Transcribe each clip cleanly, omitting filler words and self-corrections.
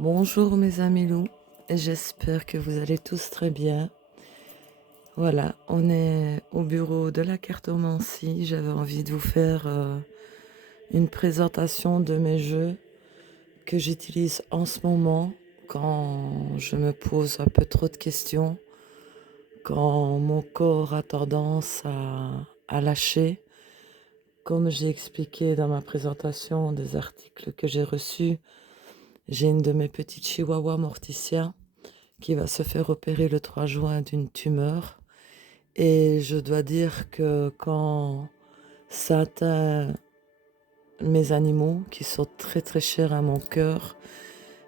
Bonjour mes amis loups, j'espère que vous allez tous très bien. Voilà, on est au bureau de la cartomancie. J'avais envie de vous faire une présentation de mes jeux que j'utilise en ce moment quand je me pose un peu trop de questions, quand mon corps a tendance à lâcher. Comme j'ai expliqué dans ma présentation des articles que j'ai reçus, j'ai une de mes petites chihuahuas Morticia qui va se faire opérer le 3 juin d'une tumeur. Et je dois dire que quand ça atteint mes animaux, qui sont très très chers à mon cœur,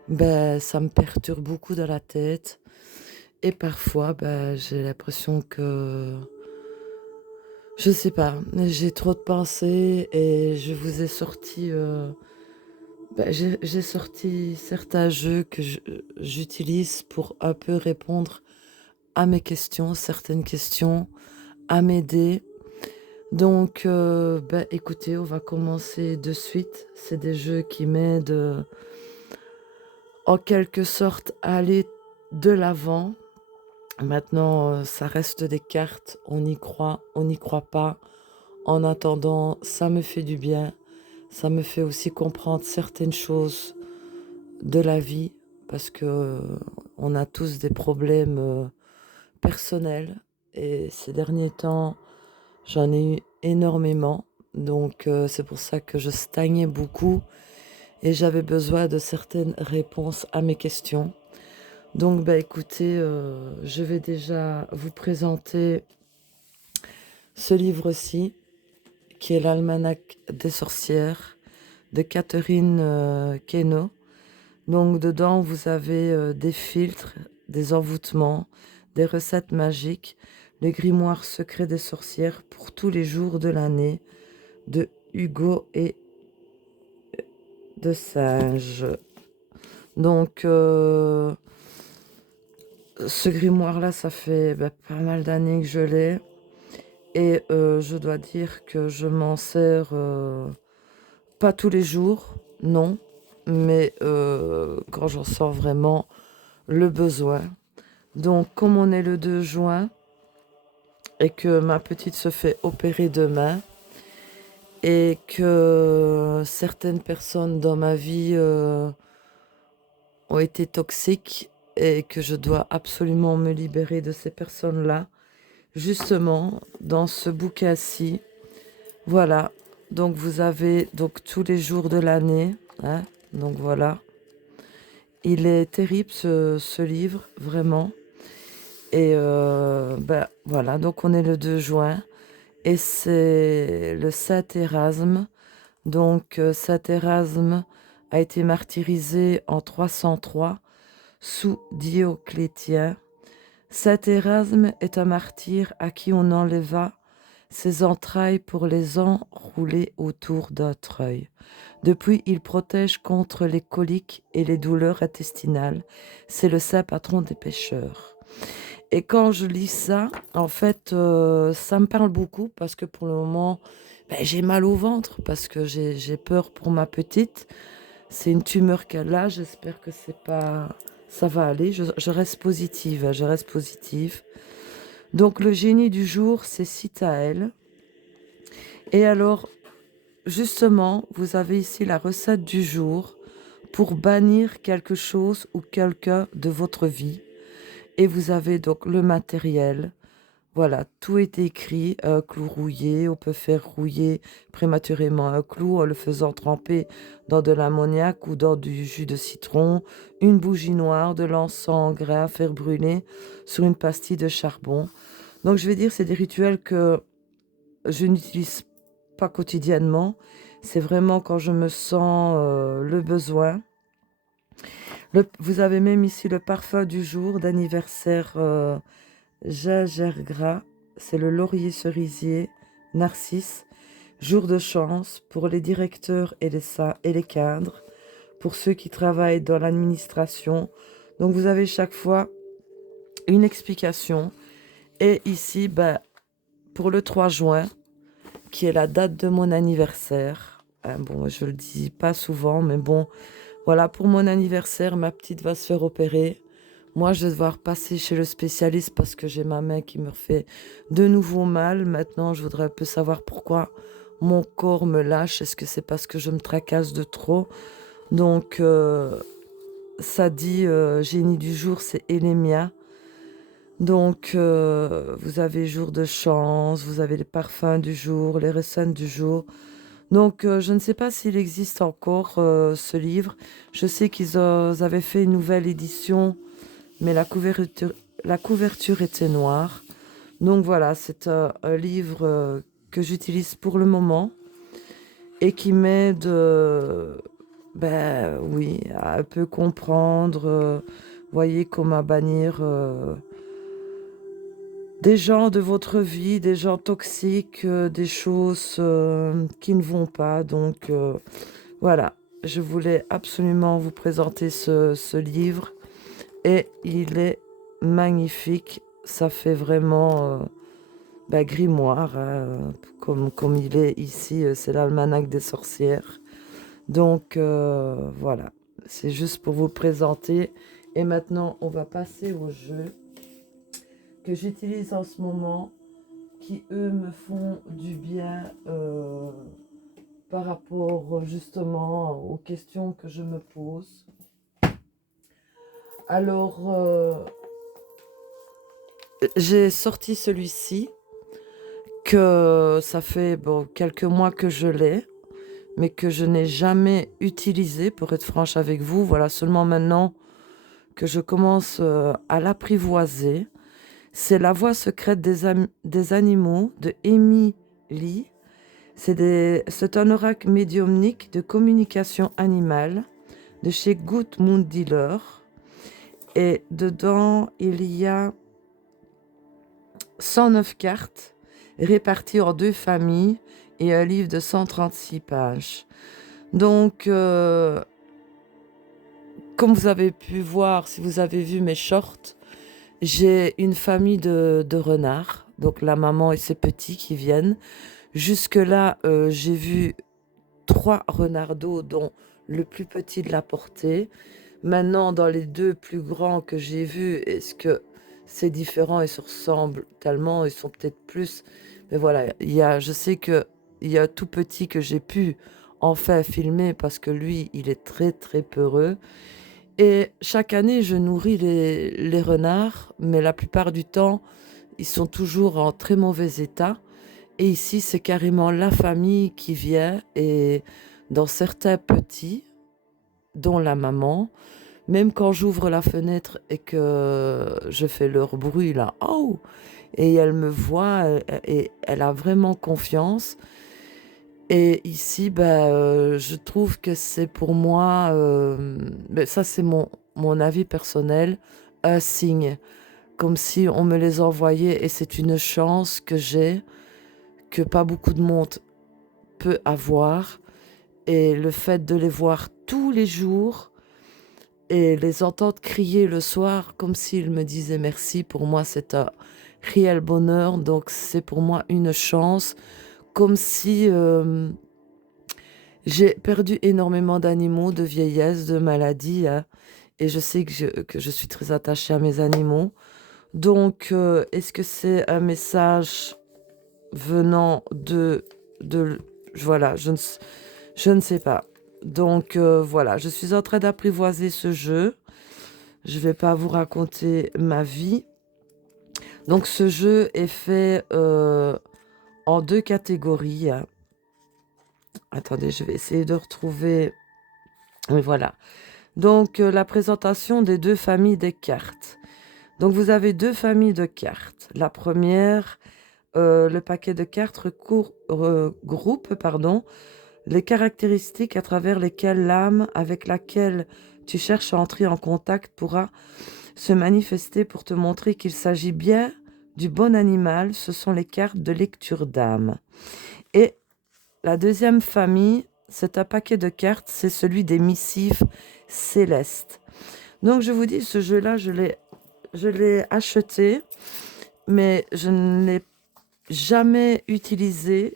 ben, ça me perturbe beaucoup dans la tête. Et parfois, ben, j'ai l'impression que, je sais pas, j'ai trop de pensées et je vous ai sorti, j'ai sorti certains jeux que j'utilise pour un peu répondre à mes questions, certaines questions, à m'aider. Donc, écoutez, on va commencer de suite. C'est des jeux qui m'aident en quelque sorte à aller de l'avant. Maintenant, ça reste des cartes, on y croit, on n'y croit pas. En attendant, ça me fait du bien. Ça me fait aussi comprendre certaines choses de la vie parce que on a tous des problèmes personnels et ces derniers temps, j'en ai eu énormément, donc c'est pour ça que je stagnais beaucoup et j'avais besoin de certaines réponses à mes questions. Donc, écoutez, je vais déjà vous présenter ce livre-ci, qui est l'Almanach des sorcières de Catherine Keno. Donc, dedans, vous avez des filtres, des envoûtements, des recettes magiques, le grimoire secret des sorcières pour tous les jours de l'année, de Hugo et de Singe. Donc, ce grimoire-là, ça fait pas mal d'années que je l'ai. Et je dois dire que je m'en sers pas tous les jours, non, mais quand j'en sens vraiment le besoin. Donc, comme on est le 2 juin et que ma petite se fait opérer demain, et que certaines personnes dans ma vie ont été toxiques et que je dois absolument me libérer de ces personnes-là, justement, dans ce bouquin-ci, voilà. Donc vous avez donc tous les jours de l'année, hein, donc voilà. Il est terrible ce livre, vraiment. Et voilà, donc on est le 2 juin et c'est le Saint Érasme. Donc Saint Érasme a été martyrisé en 303 sous Dioclétien. Saint Érasme est un martyr à qui on enleva ses entrailles pour les enrouler autour d'un treuil. Depuis, il protège contre les coliques et les douleurs intestinales. C'est le saint patron des pêcheurs. Et quand je lis ça, en fait, ça me parle beaucoup parce que pour le moment, j'ai mal au ventre parce que j'ai peur pour ma petite. C'est une tumeur qu'elle a. J'espère que c'est pas, ça va aller. Je reste positive, hein, je reste positive. Donc le génie du jour, c'est Citaël. Et alors, justement, vous avez ici la recette du jour pour bannir quelque chose ou quelqu'un de votre vie. Et vous avez donc le matériel. Voilà, tout est écrit. Clou rouillé, on peut faire rouiller prématurément un clou en le faisant tremper dans de l'ammoniac ou dans du jus de citron, une bougie noire, de l'encens en grain à faire brûler sur une pastille de charbon. Donc je vais dire, c'est des rituels que je n'utilise pas quotidiennement. C'est vraiment quand je me sens le besoin. Vous avez même ici le parfum du jour d'anniversaire gingembre gras. C'est le laurier cerisier narcisse. Jour de chance pour les directeurs et les cadres, pour ceux qui travaillent dans l'administration. Donc vous avez chaque fois une explication. Et ici, pour le 3 juin, qui est la date de mon anniversaire. Bon, je le dis pas souvent, mais bon, Voilà, pour mon anniversaire, ma petite va se faire opérer. Moi, je vais devoir passer chez le spécialiste parce que j'ai ma main qui me refait de nouveau mal. Maintenant, je voudrais un peu savoir pourquoi mon corps me lâche. Est-ce que c'est parce que je me tracasse de trop? Donc, ça dit, génie du jour, c'est Elémia. Donc, vous avez jour de chance, vous avez les parfums du jour, les recettes du jour. Donc, je ne sais pas s'il existe encore ce livre. Je sais qu'ils avaient fait une nouvelle édition, mais la couverture était noire. Donc voilà, c'est un livre que j'utilise pour le moment et qui m'aide, ben oui, à un peu comprendre, voyez, comment bannir des gens de votre vie, des gens toxiques, des choses qui ne vont pas. Donc voilà, je voulais absolument vous présenter ce livre et il est magnifique. Ça fait vraiment bah, grimoire, hein, comme il est ici. C'est l'almanach des sorcières. Donc voilà, c'est juste pour vous présenter. Et maintenant, on va passer au jeu que j'utilise en ce moment, qui eux me font du bien par rapport justement aux questions que je me pose. Alors, j'ai sorti celui-ci, que ça fait bon, quelques mois que je l'ai, mais que je n'ai jamais utilisé, pour être franche avec vous. Voilà, seulement maintenant que je commence à l'apprivoiser. C'est La voix secrète des animaux de Amy Lee. C'est un oracle médiumnique de communication animale de chez Good Moon Dealer. Et dedans, il y a 109 cartes réparties en 2 familles et un livre de 136 pages. Donc, comme vous avez pu voir, si vous avez vu mes shorts, j'ai une famille de renards. Donc, la maman et ses petits qui viennent. Jusque-là, j'ai vu 3 renardeaux, dont le plus petit de la portée. Maintenant, dans les 2 plus grands que j'ai vus, est-ce que c'est différent? Ils se ressemblent tellement, ils sont peut-être plus. Mais voilà, je sais qu'il y a un tout petit que j'ai pu enfin filmer parce que lui, il est très très peureux. Et chaque année, je nourris les renards, mais la plupart du temps, ils sont toujours en très mauvais état. Et ici, c'est carrément la famille qui vient et dans certains petits, dont la maman, même quand j'ouvre la fenêtre et que je fais leur bruit là, oh! Et elle me voit et elle a vraiment confiance. Et ici, bah, je trouve que c'est pour moi, mais ça c'est mon avis personnel, un signe, comme si on me les envoyait et c'est une chance que j'ai, que pas beaucoup de monde peut avoir. Et le fait de les voir tous les jours et les entendre crier le soir comme s'ils me disaient merci, pour moi c'est un réel bonheur. Donc c'est pour moi une chance, comme si j'ai perdu énormément d'animaux, de vieillesse, de maladie, hein, et je sais que je suis très attachée à mes animaux. Donc est-ce que c'est un message venant de voilà, je ne sais pas. Donc voilà, je suis en train d'apprivoiser ce jeu. Je vais pas vous raconter ma vie. Donc ce jeu est fait en 2 catégories, hein. Attendez, je vais essayer de retrouver. Oui, voilà. Donc la présentation des 2 familles des cartes. Donc vous avez 2 familles de cartes. La première, le paquet de cartes regroupe, pardon, les caractéristiques à travers lesquelles l'âme avec laquelle tu cherches à entrer en contact pourra se manifester pour te montrer qu'il s'agit bien du bon animal. Ce sont les cartes de lecture d'âme. Et la deuxième famille, c'est un paquet de cartes, c'est celui des missives célestes. Donc je vous dis, ce jeu-là, je l'ai acheté, mais je ne l'ai jamais utilisé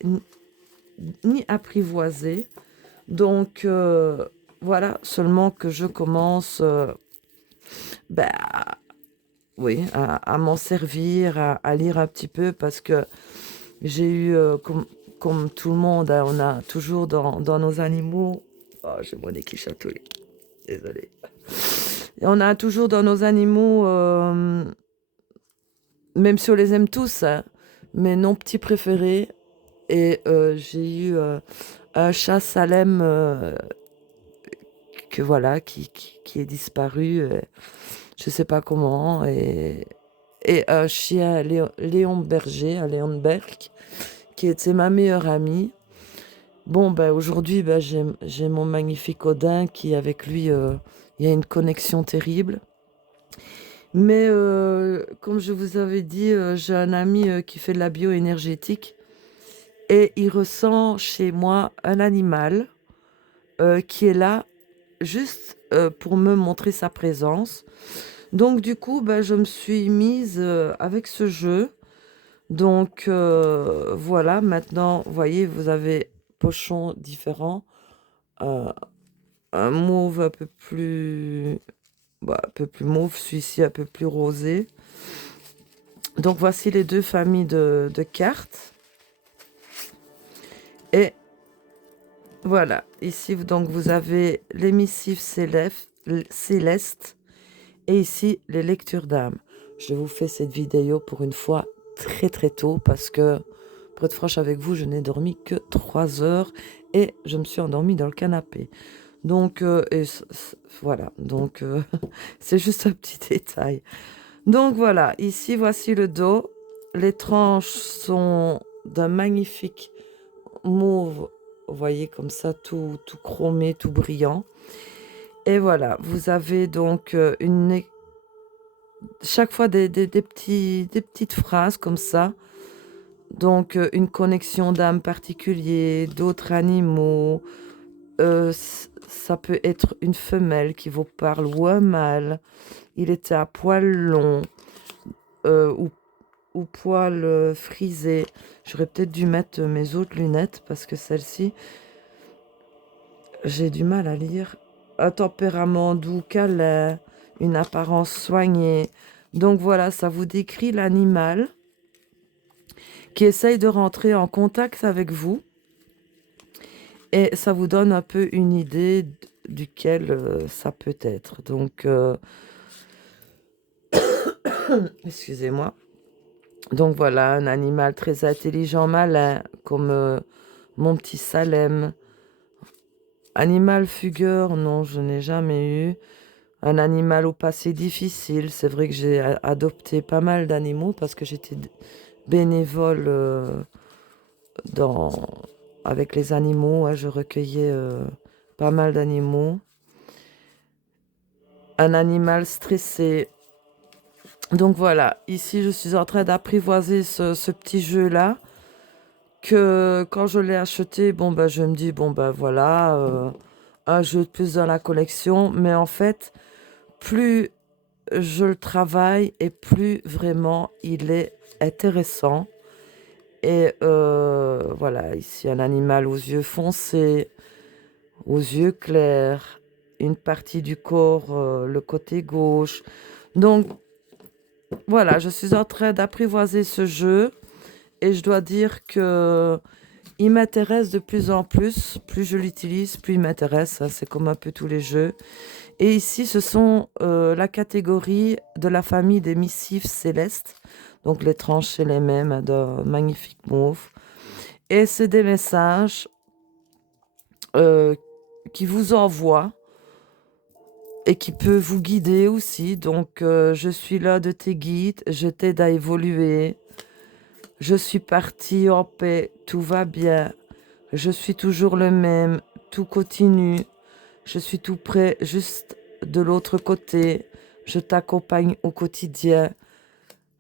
ni apprivoisé. Donc voilà, seulement que je commence ben, oui, à m'en servir, à lire un petit peu parce que j'ai eu, comme tout le monde, hein, on a toujours dans nos animaux. Oh, j'ai mon nez qui chatouille, désolé. Et on a toujours dans nos animaux, même si on les aime tous, hein, mais nos petits préférés. Et j'ai eu un chat Salem que voilà, qui est disparu, je sais pas comment, et un chien Léon Berger, un Léonberg, qui était ma meilleure amie. Bon, ben aujourd'hui, ben, j'ai mon magnifique Odin qui, avec lui, il y a une connexion terrible. Mais comme je vous avais dit, j'ai un ami qui fait de la bioénergétique et il ressent chez moi un animal qui est là juste pour me montrer sa présence. Donc du coup, ben, je me suis mise avec ce jeu. Donc voilà, maintenant, vous voyez, vous avez pochons différents. euh, un mauve un peu plus mauve, celui-ci un peu plus rosé. Donc voici les deux familles de cartes. Et voilà, ici donc vous avez les missives célestes et ici les lectures d'âme. Je vous fais cette vidéo pour une fois très très tôt parce que, pour être franche avec vous, je n'ai dormi que 3 heures et je me suis endormie dans le canapé. Donc voilà, donc c'est juste un petit détail. Donc voilà, ici voici le dos. Les tranches sont d'un magnifique mauve, vous voyez comme ça, tout chromé, tout brillant. Et voilà, vous avez donc chaque fois des petites phrases comme ça. Donc une connexion d'âme particulière, d'autres animaux. Ça peut être une femelle qui vous parle ou un mâle. Il était à poil long ou poil frisé. J'aurais peut-être dû mettre mes autres lunettes parce que celle-ci, j'ai du mal à lire. Un tempérament doux, câlin, une apparence soignée. Donc voilà, ça vous décrit l'animal qui essaye de rentrer en contact avec vous et ça vous donne un peu une idée duquel ça peut être. Donc, excusez-moi. Donc voilà, un animal très intelligent, malin, comme mon petit Salem. Animal fugueur, non, je n'ai jamais eu. Un animal au passé difficile. C'est vrai que j'ai adopté pas mal d'animaux parce que j'étais bénévole dans... avec les animaux. Ouais, je recueillais pas mal d'animaux. Un animal stressé. Donc voilà, ici je suis en train d'apprivoiser ce petit jeu-là. Que quand je l'ai acheté, bon ben je me dis, bon ben voilà, un jeu de plus dans la collection. Mais en fait, plus je le travaille et plus vraiment il est intéressant. Et voilà, ici un animal aux yeux foncés, aux yeux clairs, une partie du corps, le côté gauche. Donc voilà, je suis en train d'apprivoiser ce jeu et je dois dire que il m'intéresse de plus en plus. Plus je l'utilise, plus il m'intéresse. Hein, c'est comme un peu tous les jeux. Et ici, ce sont la catégorie de la famille des missives célestes. Donc les tranches, c'est les mêmes, hein, d'un magnifique mauve. Et c'est des messages euh, qui vous envoient et qui peuvent vous guider aussi. Donc, je suis là de tes guides, je t'aide à évoluer. Je suis parti en paix, tout va bien. Je suis toujours le même, tout continue. Je suis tout près, juste de l'autre côté. Je t'accompagne au quotidien.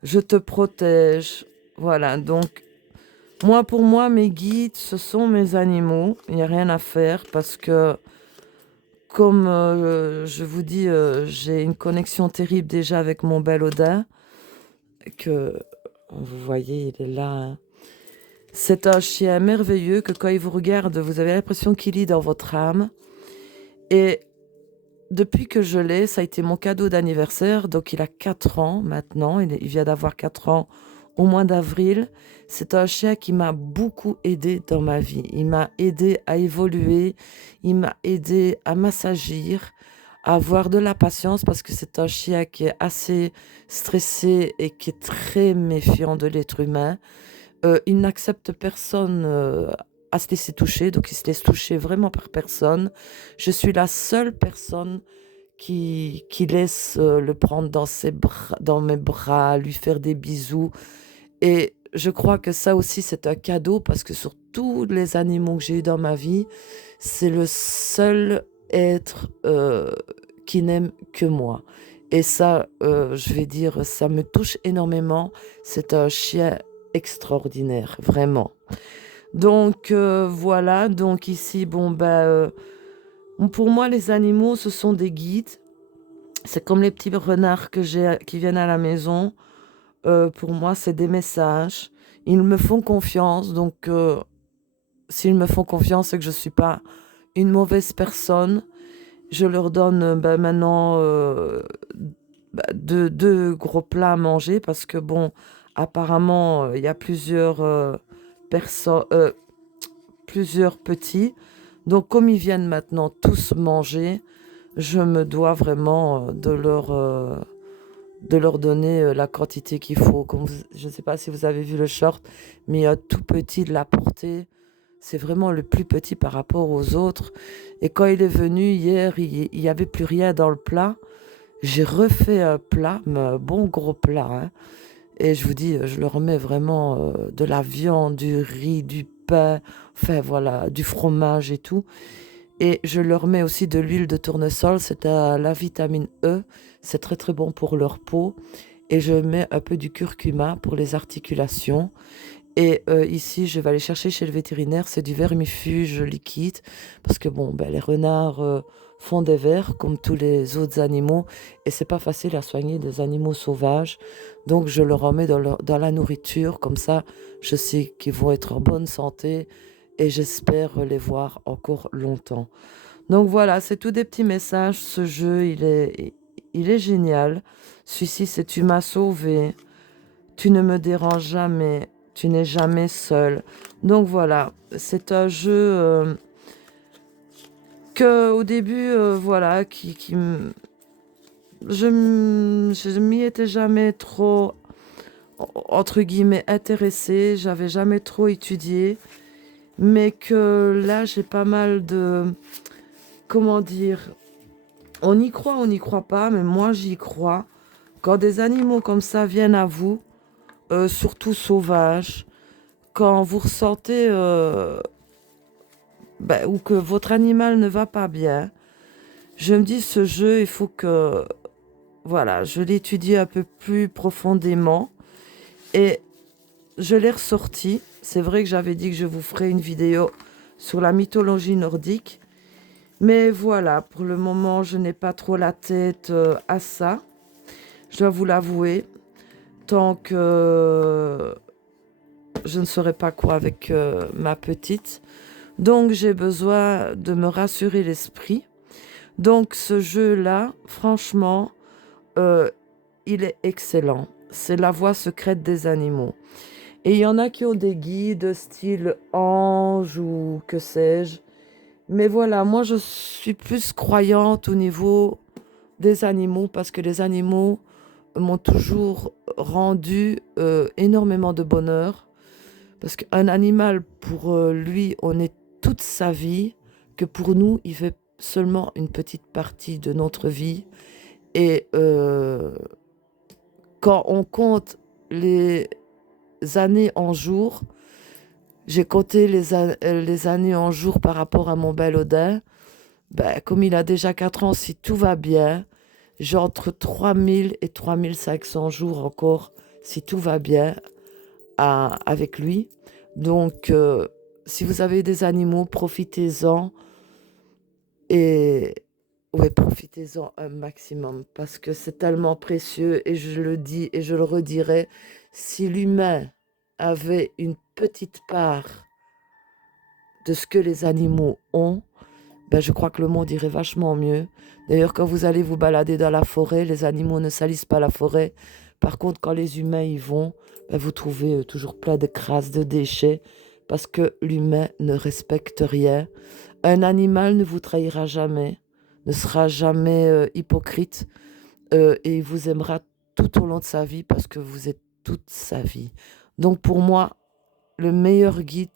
Je te protège. Voilà, donc moi, pour moi, mes guides, ce sont mes animaux. Il n'y a rien à faire parce que, comme je vous dis, j'ai une connexion terrible déjà avec mon bel Odin. Que vous voyez, il est là. Hein. C'est un chien merveilleux que quand il vous regarde, vous avez l'impression qu'il lit dans votre âme. Et depuis que je l'ai, ça a été mon cadeau d'anniversaire. Donc, il a 4 ans maintenant. Il vient d'avoir 4 ans au mois d'avril. C'est un chien qui m'a beaucoup aidé dans ma vie. Il m'a aidé à évoluer. Il m'a aidé à m'assagir, à avoir de la patience parce que c'est un chien qui est assez stressé et qui est très méfiant de l'être humain. Il n'accepte personne à se laisser toucher, donc il se laisse toucher vraiment par personne. Je suis la seule personne qui laisse le prendre dans ses bras, dans mes bras, lui faire des bisous. Et je crois que ça aussi, c'est un cadeau parce que sur tous les animaux que j'ai eu dans ma vie, c'est le seul être qui n'aime que moi. Et ça, je vais dire, ça me touche énormément. C'est un chien extraordinaire, vraiment. Donc voilà, donc ici, bon, pour moi, les animaux, ce sont des guides. C'est comme les petits renards que j'ai qui viennent à la maison. Pour moi, c'est des messages. Ils me font confiance, donc s'ils me font confiance, c'est que je ne suis pas une mauvaise personne. Je leur donne maintenant deux gros plats à manger parce que bon, apparemment, il y a personnes, plusieurs petits. Donc, comme ils viennent maintenant tous manger, je me dois vraiment de leur donner la quantité qu'il faut. Je ne sais pas si vous avez vu le short, mais il y a tout petit de la portée. C'est vraiment le plus petit par rapport aux autres. Et quand il est venu hier, il n'y avait plus rien dans le plat. J'ai refait un plat, mais un bon gros plat, hein. Et je vous dis, je leur mets vraiment de la viande, du riz, du pain, enfin voilà, du fromage et tout. Et je leur mets aussi de l'huile de tournesol, c'est la vitamine E, c'est très très bon pour leur peau. Et je mets un peu du curcuma pour les articulations. Et ici, je vais aller chercher chez le vétérinaire, c'est du vermifuge liquide, parce que bon, les renards font des vers comme tous les autres animaux, et c'est pas facile à soigner des animaux sauvages. Donc je leur en mets dans la nourriture, comme ça, je sais qu'ils vont être en bonne santé, et j'espère les voir encore longtemps. Donc voilà, c'est tout des petits messages. Ce jeu, il est génial. Celui-ci, c'est tu m'as sauvé. Tu ne me déranges jamais, tu n'es jamais seul. Donc voilà, c'est un jeu que au début, voilà, je m'y étais jamais trop, entre guillemets, intéressée, j'avais jamais trop étudié, mais que là, j'ai pas mal de, comment dire, on n'y croit pas, mais moi, j'y crois. Quand des animaux comme ça viennent à vous, surtout sauvages, quand vous ressentez ou que votre animal ne va pas bien, je me dis ce jeu, il faut que voilà, je l'étudie un peu plus profondément et je l'ai ressorti. C'est vrai que j'avais dit que je vous ferais une vidéo sur la mythologie nordique, mais voilà, pour le moment, je n'ai pas trop la tête à ça. Je dois vous l'avouer, tant que je ne saurais pas quoi avec ma petite. Donc j'ai besoin de me rassurer l'esprit. Donc ce jeu-là, franchement, euh, il est excellent. C'est la voix secrète des animaux. Et il y en a qui ont des guides style ange ou que sais-je. Mais voilà, moi je suis plus croyante au niveau des animaux parce que les animaux m'ont toujours rendu énormément de bonheur. Parce qu'un animal, pour lui, on est toute sa vie, que pour nous, il fait seulement une petite partie de notre vie. Et quand on compte les années en jours, j'ai compté les années en jours par rapport à mon bel Odin. Comme il a déjà 4 ans, si tout va bien, j'ai entre 3000 et 3500 jours encore, si tout va bien, avec lui. Donc, si vous avez des animaux, profitez-en et ouais, profitez-en un maximum parce que c'est tellement précieux et je le dis et je le redirai, si l'humain avait une petite part de ce que les animaux ont, ben, je crois que le monde irait vachement mieux. D'ailleurs, quand vous allez vous balader dans la forêt, les animaux ne salissent pas la forêt. Par contre, quand les humains y vont, ben, vous trouvez toujours plein de crasses, de déchets, parce que l'humain ne respecte rien. Un animal ne vous trahira jamais, ne sera jamais hypocrite, et il vous aimera tout au long de sa vie parce que vous êtes toute sa vie. Donc pour moi, le meilleur guide,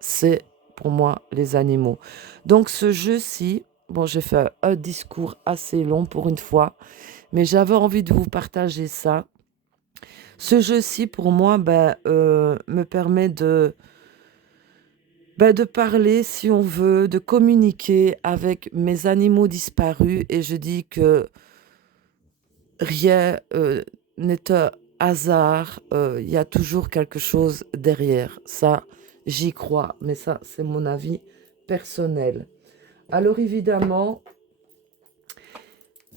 c'est pour moi les animaux. Donc ce jeu-ci, bon, j'ai fait un discours assez long pour une fois, mais j'avais envie de vous partager ça. Ce jeu-ci, pour moi, me permet de parler, si on veut, de communiquer avec mes animaux disparus. Et je dis que rien n'est un hasard, il y a toujours quelque chose derrière. Ça, j'y crois, mais ça, c'est mon avis personnel. Alors évidemment,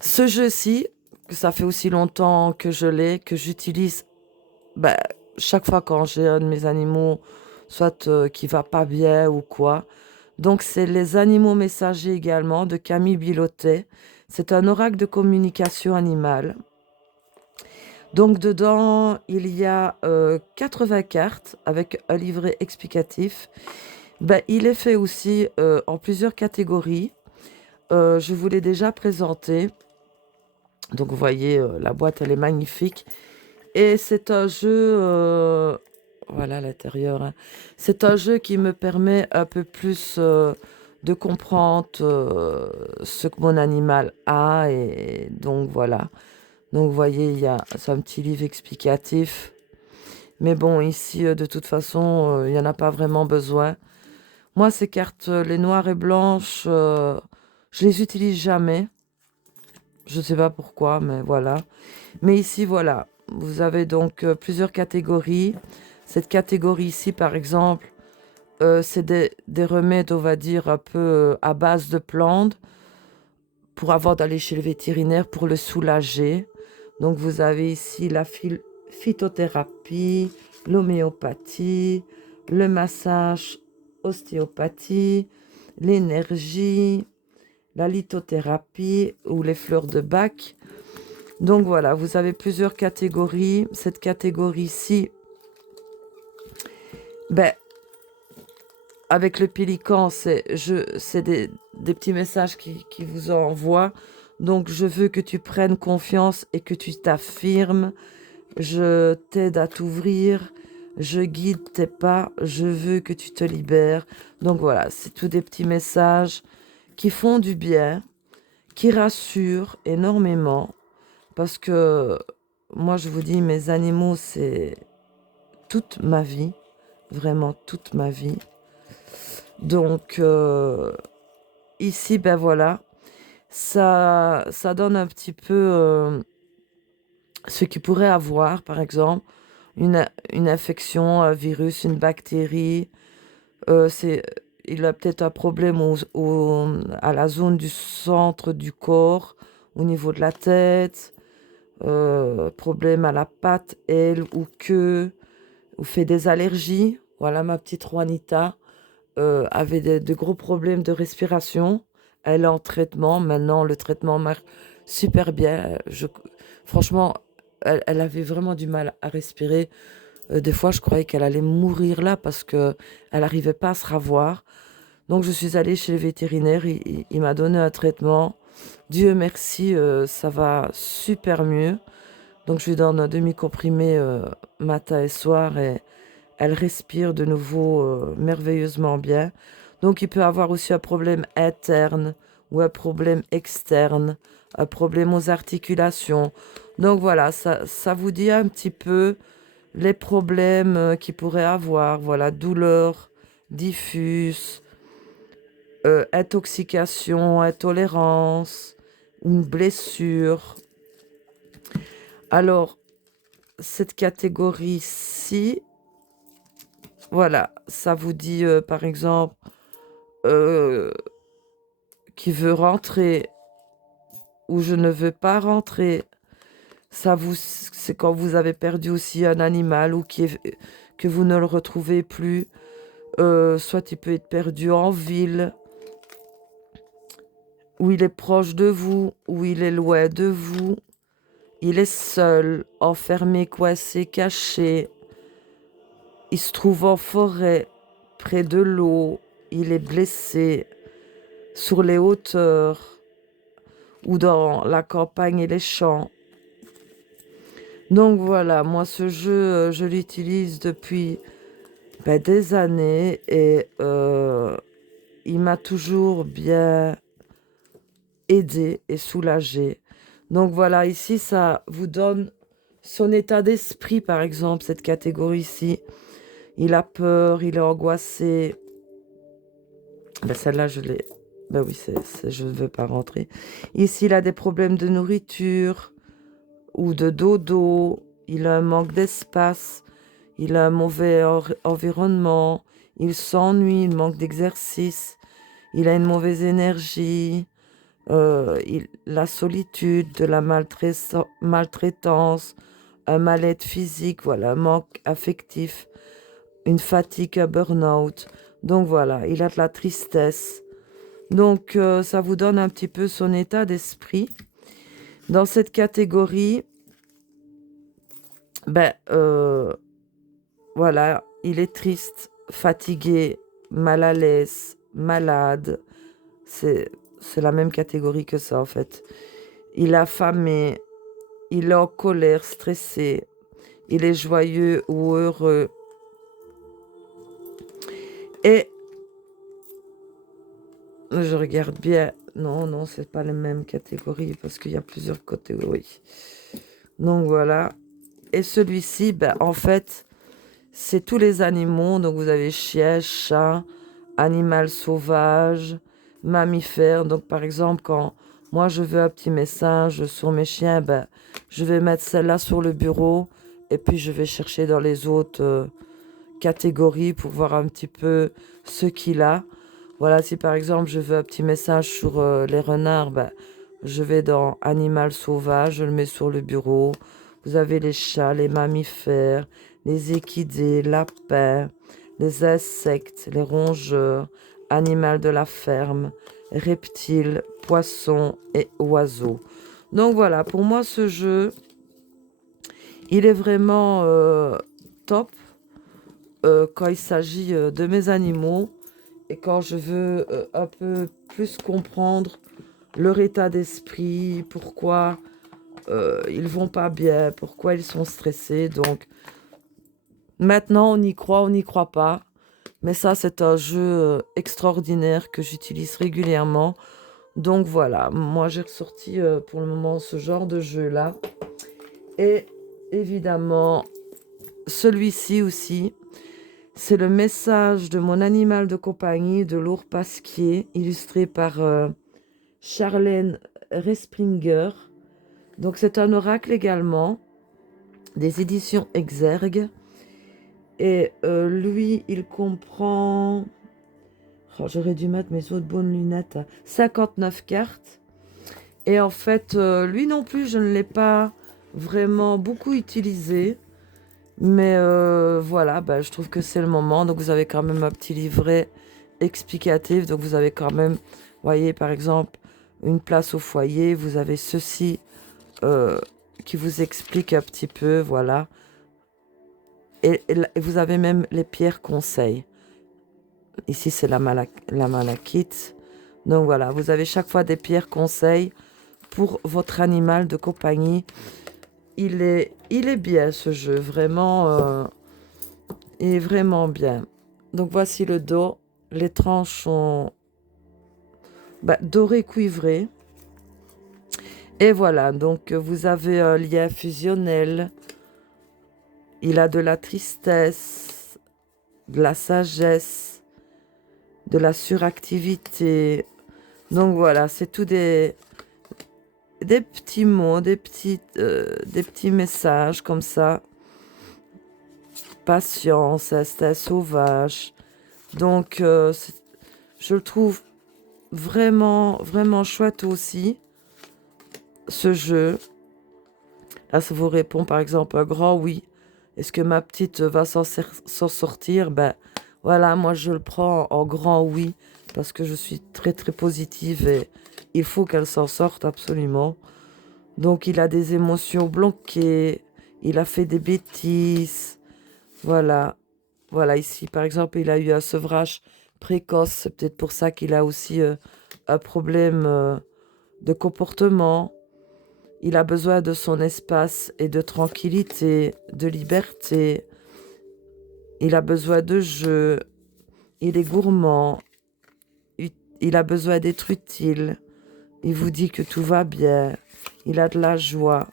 ce jeu-ci, ça fait aussi longtemps que je l'ai, que j'utilise ben, chaque fois quand j'ai un de mes animaux, soit qui va pas bien ou quoi. Donc c'est Les animaux messagers également de Camille Bilotet. C'est un oracle de communication animale. Donc dedans, il y a 80 cartes avec un livret explicatif. Ben, il est fait aussi en plusieurs catégories. Je vous l'ai déjà présenté. Donc vous voyez, la boîte, elle est magnifique. Et c'est un jeu, voilà l'intérieur, hein. C'est un jeu qui me permet un peu plus de comprendre ce que mon animal a. Et donc voilà. Donc vous voyez, c'est un petit livre explicatif. Mais bon, ici, de toute façon, il n'y en a pas vraiment besoin. Moi, ces cartes, les noires et blanches, je les utilise jamais. Je ne sais pas pourquoi, mais voilà. Mais ici, voilà, vous avez donc plusieurs catégories. Cette catégorie ici, par exemple, c'est des remèdes, on va dire, un peu à base de plantes pour avant d'aller chez le vétérinaire pour le soulager. Donc, vous avez ici la phytothérapie, l'homéopathie, le massage, ostéopathie, l'énergie, la lithothérapie ou les fleurs de Bach. Donc voilà, vous avez plusieurs catégories. Cette catégorie-ci, ben, avec le pélican, c'est des petits messages qui vous envoient. Donc je veux que tu prennes confiance et que tu t'affirmes. Je t'aide à t'ouvrir. Je guide tes pas. Je veux que tu te libères. Donc voilà, c'est tous des petits messages qui font du bien, qui rassurent énormément. Parce que moi, je vous dis, mes animaux, c'est toute ma vie, vraiment toute ma vie. Donc, ici, ben voilà, ça donne un petit peu ce qu'il pourrait avoir, par exemple, une infection, un virus, une bactérie. C'est, il a peut-être un problème à la zone du centre du corps, au niveau de la tête. Problème à la patte, aile ou queue, ou fait des allergies. Voilà, ma petite Juanita avait de gros problèmes de respiration. Elle est en traitement. Maintenant, le traitement marche super bien. Franchement, elle avait vraiment du mal à respirer. Des fois, je croyais qu'elle allait mourir là parce que elle n'arrivait pas à se ravoir. Donc, je suis allée chez le vétérinaire. Il m'a donné un traitement. Dieu merci, ça va super mieux. Donc je lui donne un demi-comprimé matin et soir et elle respire de nouveau merveilleusement bien. Donc il peut avoir aussi un problème interne ou un problème externe, un problème aux articulations. Donc voilà, ça vous dit un petit peu les problèmes qu'il pourrait avoir. Voilà, douleur diffuse, intoxication, intolérance, une blessure. Alors, cette catégorie-ci, voilà, ça vous dit par exemple euh, qui veut rentrer ou je ne veux pas rentrer. C'est quand vous avez perdu aussi un animal ou que vous ne le retrouvez plus. Soit il peut être perdu en ville, où il est proche de vous, où il est loin de vous. Il est seul, enfermé, coincé, caché. Il se trouve en forêt, près de l'eau. Il est blessé, sur les hauteurs ou dans la campagne et les champs. Donc voilà, moi ce jeu, je l'utilise depuis des années et il m'a toujours bien aidé et soulagé. Donc voilà, ici ça vous donne son état d'esprit par exemple, cette catégorie-ci. Il a peur, il est angoissé. Celle-là, je l'ai. Oui, je ne veux pas rentrer. Ici, il a des problèmes de nourriture ou de dodo. Il a un manque d'espace. Il a un mauvais environnement. Il s'ennuie, il manque d'exercice. Il a une mauvaise énergie. La solitude, de la maltraitance, un mal-être physique, voilà, un manque affectif, une fatigue, un burn-out. Donc voilà, il a de la tristesse. Donc ça vous donne un petit peu son état d'esprit. Dans cette catégorie, voilà, il est triste, fatigué, mal à l'aise, malade. C'est la même catégorie que ça en fait. Il est affamé, il est en colère, stressé, il est joyeux ou heureux. Et je regarde bien. Non, non, c'est pas les mêmes catégories parce qu'il y a plusieurs catégories. Donc voilà. Et celui-ci, en fait, c'est tous les animaux. Donc vous avez chien, chat, animal sauvage, mammifère. Donc par exemple, quand moi je veux un petit message sur mes chiens, je vais mettre celle-là sur le bureau et puis je vais chercher dans les autres catégories pour voir un petit peu ce qu'il a. Voilà, si par exemple je veux un petit message sur les renards, je vais dans animal sauvage, je le mets sur le bureau. Vous avez les chats, les mammifères, les équidés, lapins, les insectes, les rongeurs, animal de la ferme, reptiles, poissons et oiseaux. Donc voilà, pour moi ce jeu, il est vraiment top quand il s'agit de mes animaux et quand je veux un peu plus comprendre leur état d'esprit, pourquoi ils vont pas bien, pourquoi ils sont stressés. Donc maintenant on y croit, on n'y croit pas. Mais ça c'est un jeu extraordinaire que j'utilise régulièrement. Donc voilà, moi j'ai ressorti pour le moment ce genre de jeu-là. Et évidemment, celui-ci aussi, c'est le message de mon animal de compagnie de l'ours pasquier, illustré par Charlène Respringer. Donc c'est un oracle également, des éditions Exergue. Et lui, il comprend... Oh, j'aurais dû mettre mes autres bonnes lunettes. 59 cartes. Et en fait, lui non plus, je ne l'ai pas vraiment beaucoup utilisé. Mais voilà, je trouve que c'est le moment. Donc vous avez quand même un petit livret explicatif. Donc vous avez quand même, voyez par exemple, une place au foyer. Vous avez ceci qui vous explique un petit peu, voilà. Et vous avez même les pierres conseils. Ici c'est la malachite. Donc voilà, vous avez chaque fois des pierres conseils pour votre animal de compagnie. Il est bien ce jeu, vraiment, il est vraiment bien. Donc voici le dos. Les tranches sont dorées cuivrées. Et voilà, donc vous avez un lien fusionnel. Il a de la tristesse, de la sagesse, de la suractivité. Donc voilà, c'est tout des petits mots, des petits messages comme ça. Patience, instinct sauvage. Donc je le trouve vraiment, vraiment chouette aussi, ce jeu. Là, ça vous répond par exemple un grand oui. Est-ce que ma petite va s'en sortir? Voilà, moi je le prends en grand oui, parce que je suis très très positive et il faut qu'elle s'en sorte absolument. Donc il a des émotions bloquées, il a fait des bêtises, voilà. Voilà, ici par exemple, il a eu un sevrage précoce, c'est peut-être pour ça qu'il a aussi un problème de comportement. Il a besoin de son espace et de tranquillité, de liberté. Il a besoin de jeu, il est gourmand, il a besoin d'être utile. Il vous dit que tout va bien, il a de la joie.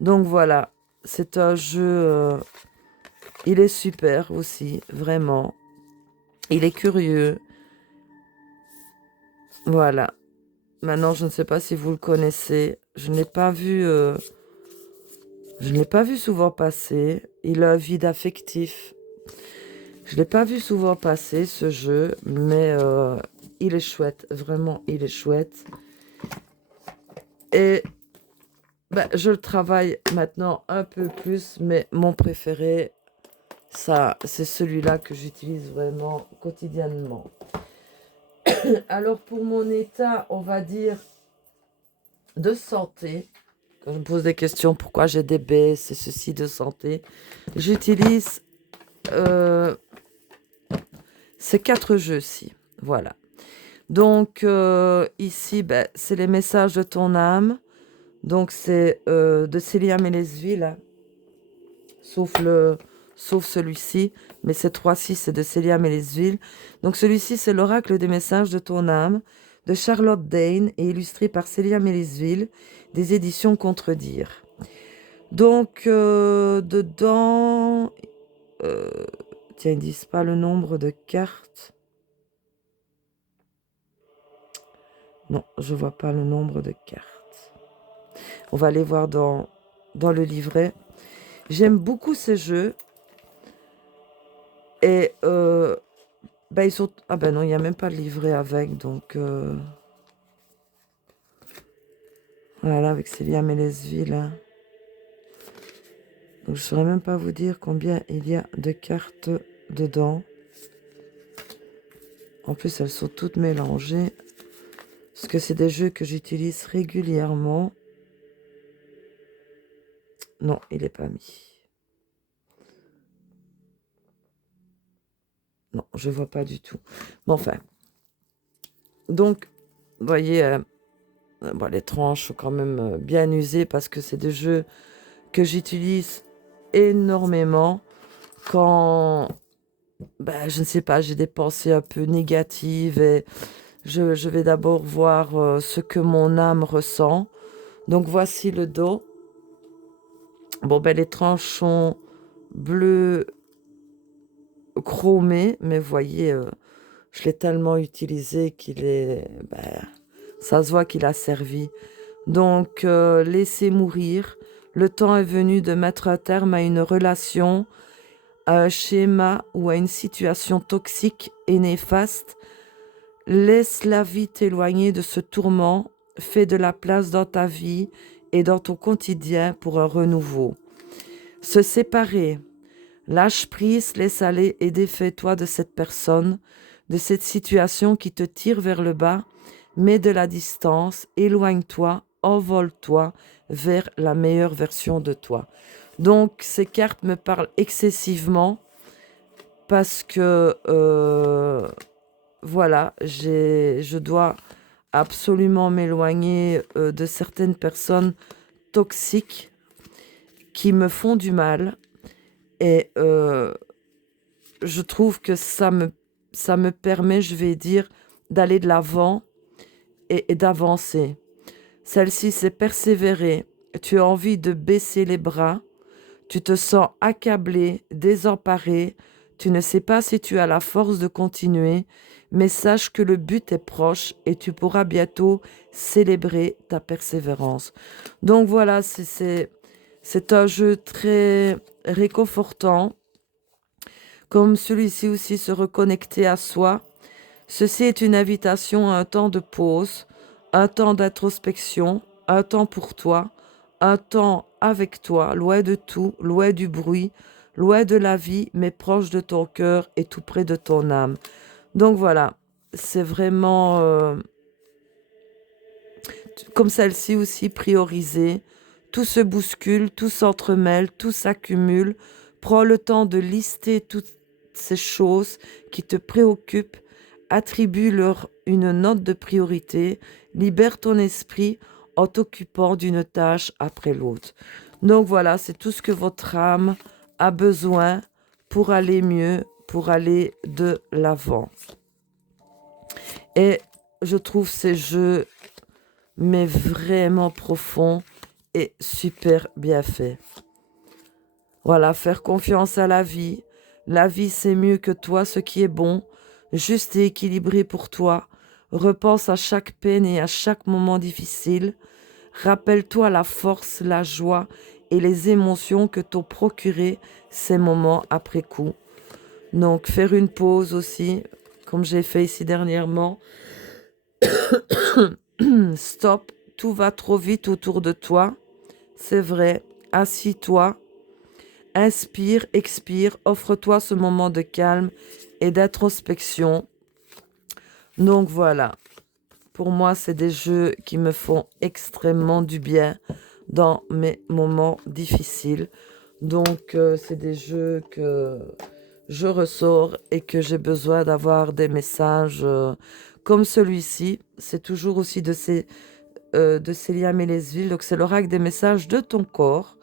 Donc voilà, c'est un jeu, il est super aussi, vraiment. Il est curieux, voilà. Maintenant, je ne sais pas si vous le connaissez. Je ne l'ai pas vu, je ne l'ai pas vu souvent passer. Il a un vide affectif. Je ne l'ai pas vu souvent passer, ce jeu, mais il est chouette. Vraiment, il est chouette. Et ben, je le travaille maintenant un peu plus, mais mon préféré, ça, c'est celui-là que j'utilise vraiment quotidiennement. Alors, pour mon état, on va dire, de santé, quand je me pose des questions, pourquoi j'ai des baisses et ceci de santé, j'utilise ces 4 jeux-ci. Voilà. Donc, ici, ben, c'est les messages de ton âme. Donc, c'est de Célia Mélesville, hein, sauf celui-ci. Mais ces 3-ci, c'est de Célia Mélesville. Donc, celui-ci, c'est l'oracle des messages de ton âme, de Charlotte Dane et illustré par Célia Mélesville, des éditions Contredire. Donc, dedans, tiens, ils disent pas le nombre de cartes. Non, je vois pas le nombre de cartes. On va aller voir dans le livret. J'aime beaucoup ces jeux. Et, ben, ils sont... Ah ben non, il n'y a même pas de livret avec, donc... Voilà, avec Célia Mélesville, hein. Donc, je ne saurais même pas vous dire combien il y a de cartes dedans. En plus, elles sont toutes mélangées. Parce que c'est des jeux que j'utilise régulièrement. Non, il n'est pas mis. Non, je vois pas du tout. Mais enfin. Donc, vous voyez, bon, les tranches sont quand même bien usées parce que c'est des jeux que j'utilise énormément quand, ben, je ne sais pas, j'ai des pensées un peu négatives et je vais d'abord voir ce que mon âme ressent. Donc, voici le dos. Bon, ben, les tranches sont bleues chromées, mais vous voyez, je l'ai tellement utilisé qu'il est... Ben, ça se voit qu'il a servi. Donc, laissez mourir. Le temps est venu de mettre un terme à une relation, à un schéma ou à une situation toxique et néfaste. Laisse la vie t'éloigner de ce tourment. Fais de la place dans ta vie et dans ton quotidien pour un renouveau. Se séparer. Lâche prise, laisse aller et défais-toi de cette personne, de cette situation qui te tire vers le bas. Mets de la distance, éloigne-toi, envole-toi vers la meilleure version de toi. Donc, ces cartes me parlent excessivement parce que, voilà, je dois absolument m'éloigner de certaines personnes toxiques qui me font du mal. Et je trouve que ça me permet, je vais dire, d'aller de l'avant et d'avancer. Celle-ci, c'est persévérer. Tu as envie de baisser les bras. Tu te sens accablé, désemparé. Tu ne sais pas si tu as la force de continuer, mais sache que le but est proche et tu pourras bientôt célébrer ta persévérance. Donc voilà, c'est un jeu très réconfortant. Comme celui-ci aussi, se reconnecter à soi. Ceci est une invitation à un temps de pause, un temps d'introspection, un temps pour toi, un temps avec toi, loin de tout, loin du bruit, loin de la vie, mais proche de ton cœur et tout près de ton âme. Donc voilà, c'est vraiment comme celle-ci aussi, priorisée. Tout se bouscule, tout s'entremêle, tout s'accumule. Prends le temps de lister toutes ces choses qui te préoccupent. Attribue-leur une note de priorité. Libère ton esprit en t'occupant d'une tâche après l'autre. Donc voilà, c'est tout ce que votre âme a besoin pour aller mieux, pour aller de l'avant. Et je trouve ces jeux mais vraiment profonds et super bien faits. Voilà, faire confiance à la vie. La vie, c'est mieux que toi, ce qui est bon, juste et équilibré pour toi. Repense à chaque peine et à chaque moment difficile. Rappelle-toi la force, la joie et les émotions que t'ont procuré ces moments après coup. Donc, faire une pause aussi, comme j'ai fait ici dernièrement. Stop, tout va trop vite autour de toi. C'est vrai, assis-toi, inspire, expire, offre-toi ce moment de calme et d'introspection. Donc voilà, pour moi, c'est des jeux qui me font extrêmement du bien dans mes moments difficiles. Donc, c'est des jeux que je ressors et que j'ai besoin d'avoir des messages comme celui-ci. C'est toujours aussi de Célia Mélesville. Donc, c'est l'oracle des messages de ton corps,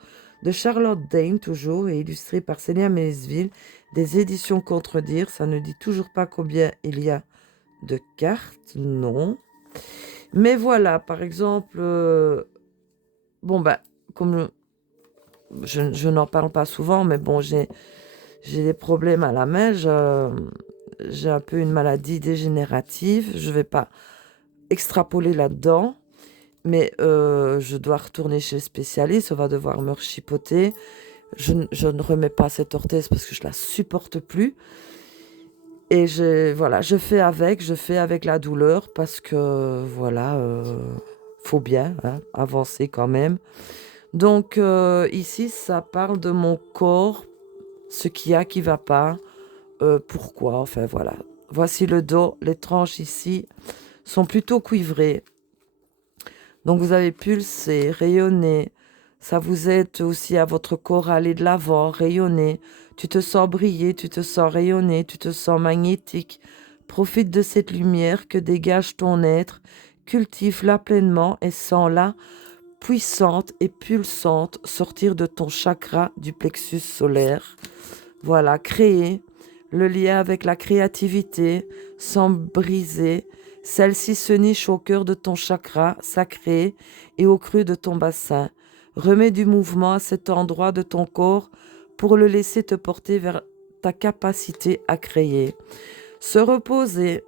de Charlotte Dane, toujours, et illustré par Célia Mélesville, des éditions Contredire. Ça ne dit toujours pas combien il y a de cartes, non. Mais voilà, par exemple, bon, bah, comme je n'en parle pas souvent, mais bon, j'ai des problèmes à la main. J'ai un peu une maladie dégénérative. Je ne vais pas extrapoler là-dedans. Mais je dois retourner chez le spécialiste, on va devoir me rechipoter. Je ne remets pas cette orthèse parce que je la supporte plus. Et voilà, je fais avec la douleur parce que voilà, faut bien avancer quand même. Donc ici, ça parle de mon corps, ce qu'il y a qui va pas, pourquoi, enfin voilà. Voici le dos, les tranches ici sont plutôt cuivrées. Donc vous avez pulsé, rayonné. Ça vous aide aussi à votre corps à aller de l'avant, rayonner. Tu te sens briller, tu te sens rayonner, tu te sens magnétique. Profite de cette lumière que dégage ton être. Cultive-la pleinement et sens-la puissante et pulsante sortir de ton chakra du plexus solaire. Voilà, créer le lien avec la créativité sans briser. Celle-ci se niche au cœur de ton chakra sacré et au creux de ton bassin. Remets du mouvement à cet endroit de ton corps pour le laisser te porter vers ta capacité à créer. Se reposer.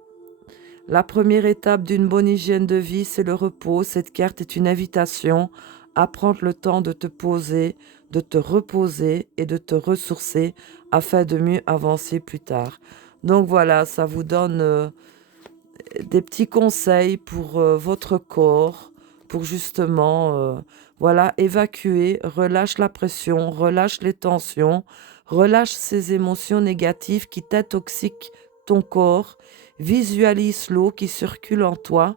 La première étape d'une bonne hygiène de vie, c'est le repos. Cette carte est une invitation à prendre le temps de te poser, de te reposer et de te ressourcer afin de mieux avancer plus tard. Donc voilà, ça vous donne des petits conseils pour votre corps, pour justement voilà, évacuer, relâche la pression, relâche les tensions, relâche ces émotions négatives qui t'intoxiquent ton corps, visualise l'eau qui circule en toi,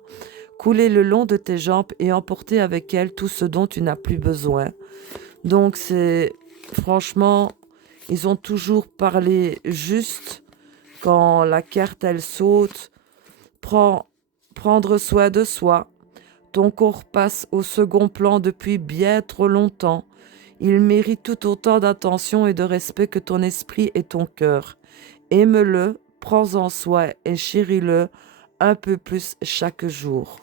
couler le long de tes jambes et emporter avec elle tout ce dont tu n'as plus besoin. Donc c'est franchement, ils ont toujours parlé juste quand la carte elle saute. Prendre soin de soi. Ton corps passe au second plan depuis bien trop longtemps. Il mérite tout autant d'attention et de respect que ton esprit et ton cœur. Aime-le, prends-en soin et chéris-le un peu plus chaque jour.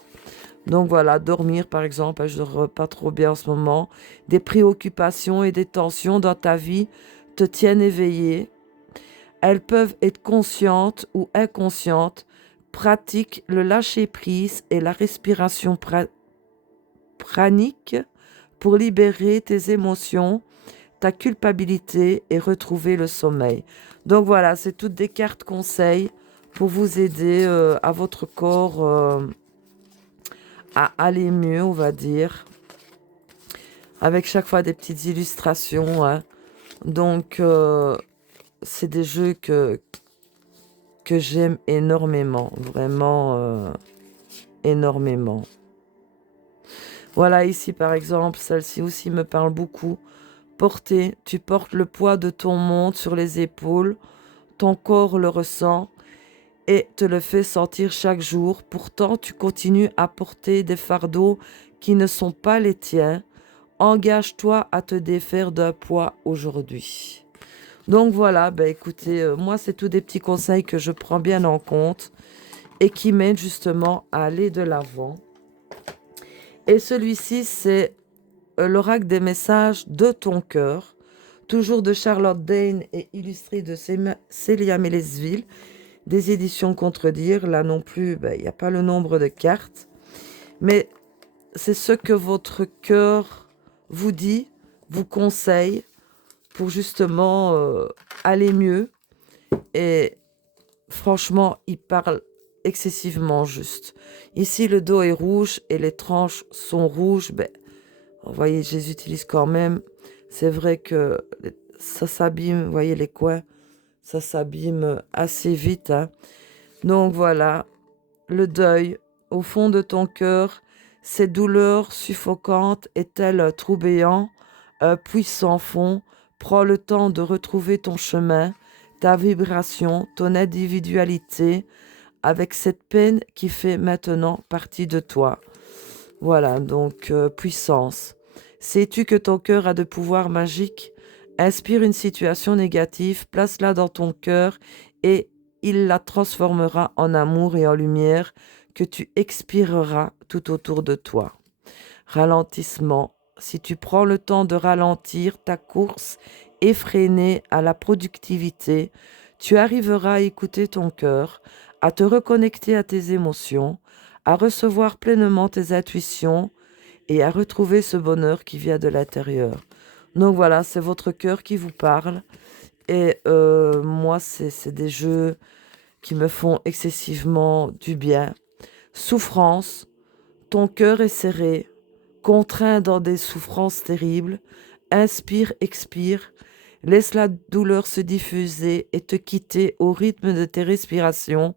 Donc voilà, dormir par exemple, je ne dors pas trop bien en ce moment. Des préoccupations et des tensions dans ta vie te tiennent éveillé. Elles peuvent être conscientes ou inconscientes. Pratique le lâcher-prise et la respiration pranique pour libérer tes émotions, ta culpabilité et retrouver le sommeil. Donc voilà, c'est toutes des cartes conseils pour vous aider à votre corps à aller mieux, on va dire, avec chaque fois des petites illustrations. Donc, c'est des jeux que j'aime énormément, vraiment énormément. Voilà, ici par exemple, celle-ci aussi me parle beaucoup. Porter, tu portes le poids de ton monde sur les épaules, ton corps le ressent et te le fait sentir chaque jour. Pourtant, tu continues à porter des fardeaux qui ne sont pas les tiens. Engage-toi à te défaire d'un poids aujourd'hui. Donc voilà, ben écoutez, moi c'est tous des petits conseils que je prends bien en compte et qui m'aident justement à aller de l'avant. Et celui-ci, c'est l'oracle des messages de ton cœur, toujours de Charlotte Dane et illustré de Célia Mélesville, des éditions Contredire. Là non plus, ben, il n'y a pas le nombre de cartes, mais c'est ce que votre cœur vous dit, vous conseille pour justement aller mieux. Et franchement, il parle excessivement juste. Ici, le dos est rouge et les tranches sont rouges. Ben, vous voyez, je les utilise quand même. C'est vrai que ça s'abîme, vous voyez les coins, ça s'abîme assez vite, hein. Donc voilà, le deuil au fond de ton cœur, ces douleurs suffocantes et tel un trou béant, un puits sans fond. Prends le temps de retrouver ton chemin, ta vibration, ton individualité, avec cette peine qui fait maintenant partie de toi. Voilà, donc puissance. Sais-tu que ton cœur a de pouvoirs magiques? Inspire une situation négative, place-la dans ton cœur et il la transformera en amour et en lumière que tu expireras tout autour de toi. Ralentissement. Si tu prends le temps de ralentir ta course effrénée à la productivité, tu arriveras à écouter ton cœur, à te reconnecter à tes émotions, à recevoir pleinement tes intuitions et à retrouver ce bonheur qui vient de l'intérieur. Donc voilà, c'est votre cœur qui vous parle. Et moi, c'est des jeux qui me font excessivement du bien. Souffrance, ton cœur est serré, contraint dans des souffrances terribles. Inspire, expire, laisse la douleur se diffuser et te quitter au rythme de tes respirations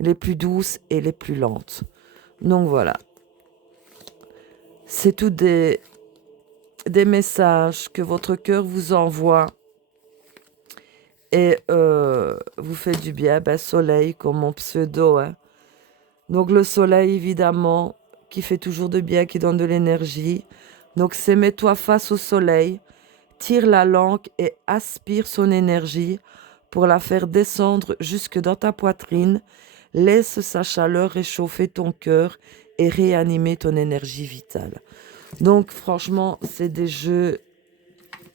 les plus douces et les plus lentes. Donc voilà, c'est tout des messages que votre cœur vous envoie et vous fait du bien. Ben, soleil comme mon pseudo, hein. Donc le soleil, évidemment, qui fait toujours de bien, qui donne de l'énergie. Donc c'est mets-toi face au soleil, tire la langue et aspire son énergie pour la faire descendre jusque dans ta poitrine. Laisse sa chaleur réchauffer ton cœur et réanimer ton énergie vitale. Donc franchement, c'est des jeux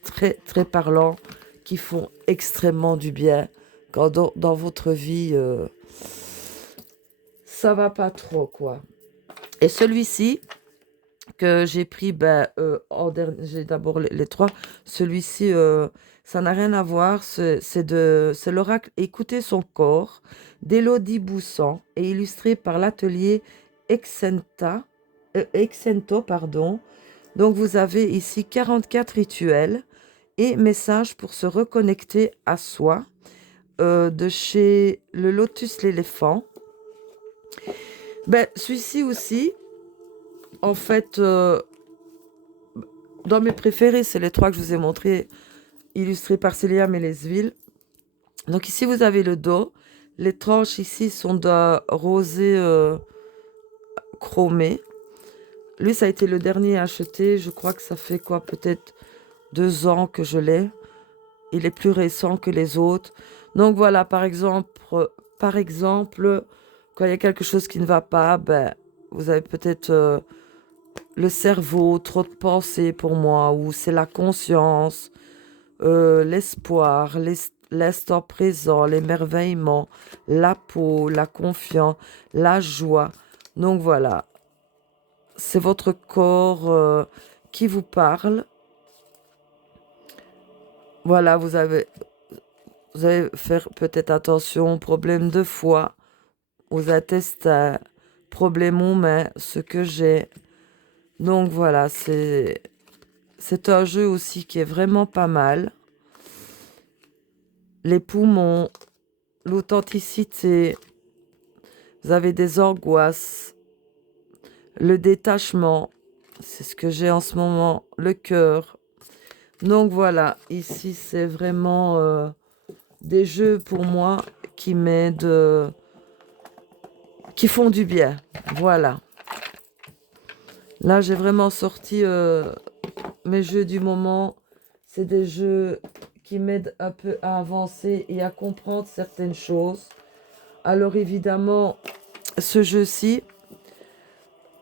très très parlants qui font extrêmement du bien quand dans votre vie ça va pas trop quoi. Et celui-ci que j'ai pris, ben, en dernier, j'ai d'abord les trois. Celui-ci, ça n'a rien à voir. C'est l'oracle Écouter son corps d'Élodie Boussan et illustré par l'atelier Exento, pardon. Donc vous avez ici 44 rituels et messages pour se reconnecter à soi de chez le Lotus l'éléphant. Ben, celui-ci aussi, en fait, dans mes préférés, c'est les trois que je vous ai montrés, illustrés par Célia Mélesville. Donc ici, vous avez le dos. Les tranches ici sont d'un rosé chromé. Lui, ça a été le dernier acheté. Je crois que ça fait quoi, peut-être 2 ans que je l'ai. Il est plus récent que les autres. Donc voilà, par exemple, quand il y a quelque chose qui ne va pas, ben, vous avez peut-être le cerveau, trop de pensées pour moi, ou c'est la conscience, l'espoir, l'instant présent, l'émerveillement, la peau, la confiance, la joie. Donc voilà, c'est votre corps qui vous parle. Voilà, vous allez faire peut-être attention aux problèmes de foie, aux intestins, problèmes aux mains, ce que j'ai. Donc voilà, c'est un jeu aussi qui est vraiment pas mal. Les poumons, l'authenticité, vous avez des angoisses, le détachement, C'est ce que j'ai en ce moment, le cœur. Donc voilà, ici c'est vraiment des jeux pour moi qui m'aident, qui font du bien. Voilà. Là j'ai vraiment sorti mes jeux du moment. C'est des jeux qui m'aident un peu à avancer et à comprendre certaines choses. Alors évidemment, ce jeu-ci,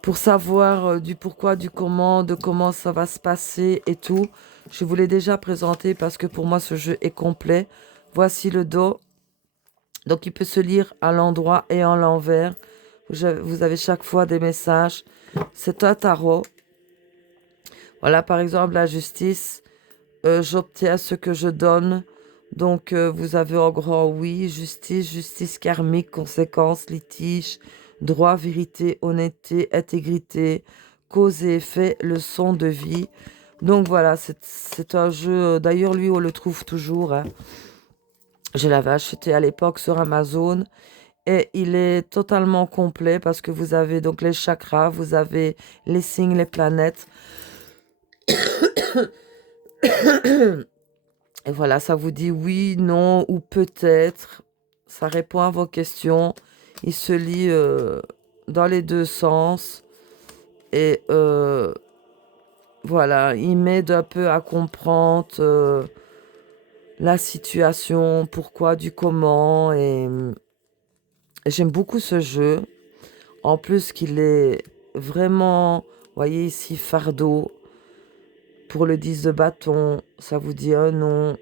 pour savoir du pourquoi, du comment, de comment ça va se passer et tout, je vous l'ai déjà présenté parce que pour moi ce jeu est complet. Voici le dos. Donc il peut se lire à l'endroit et à l'envers. Vous avez chaque fois des messages. C'est un tarot. Voilà, par exemple, la justice. J'obtiens ce que je donne. Donc, vous avez en grand oui, justice, justice karmique, conséquences, litige, droit, vérité, honnêteté, intégrité, cause et effet, leçon de vie. Donc voilà, c'est un jeu. D'ailleurs, lui, on le trouve toujours, hein. Je l'avais acheté à l'époque sur Amazon et il est totalement complet parce que vous avez donc les chakras, vous avez les signes, les planètes. Et voilà, ça vous dit oui, non ou peut-être. Ça répond à vos questions. Il se lit dans les deux sens. Et voilà, il m'aide un peu à comprendre la situation, pourquoi, du comment. Et j'aime beaucoup ce jeu. En plus qu'il est vraiment, vous voyez ici, fardeau. Pour le 10 de bâton, ça vous dit un nom.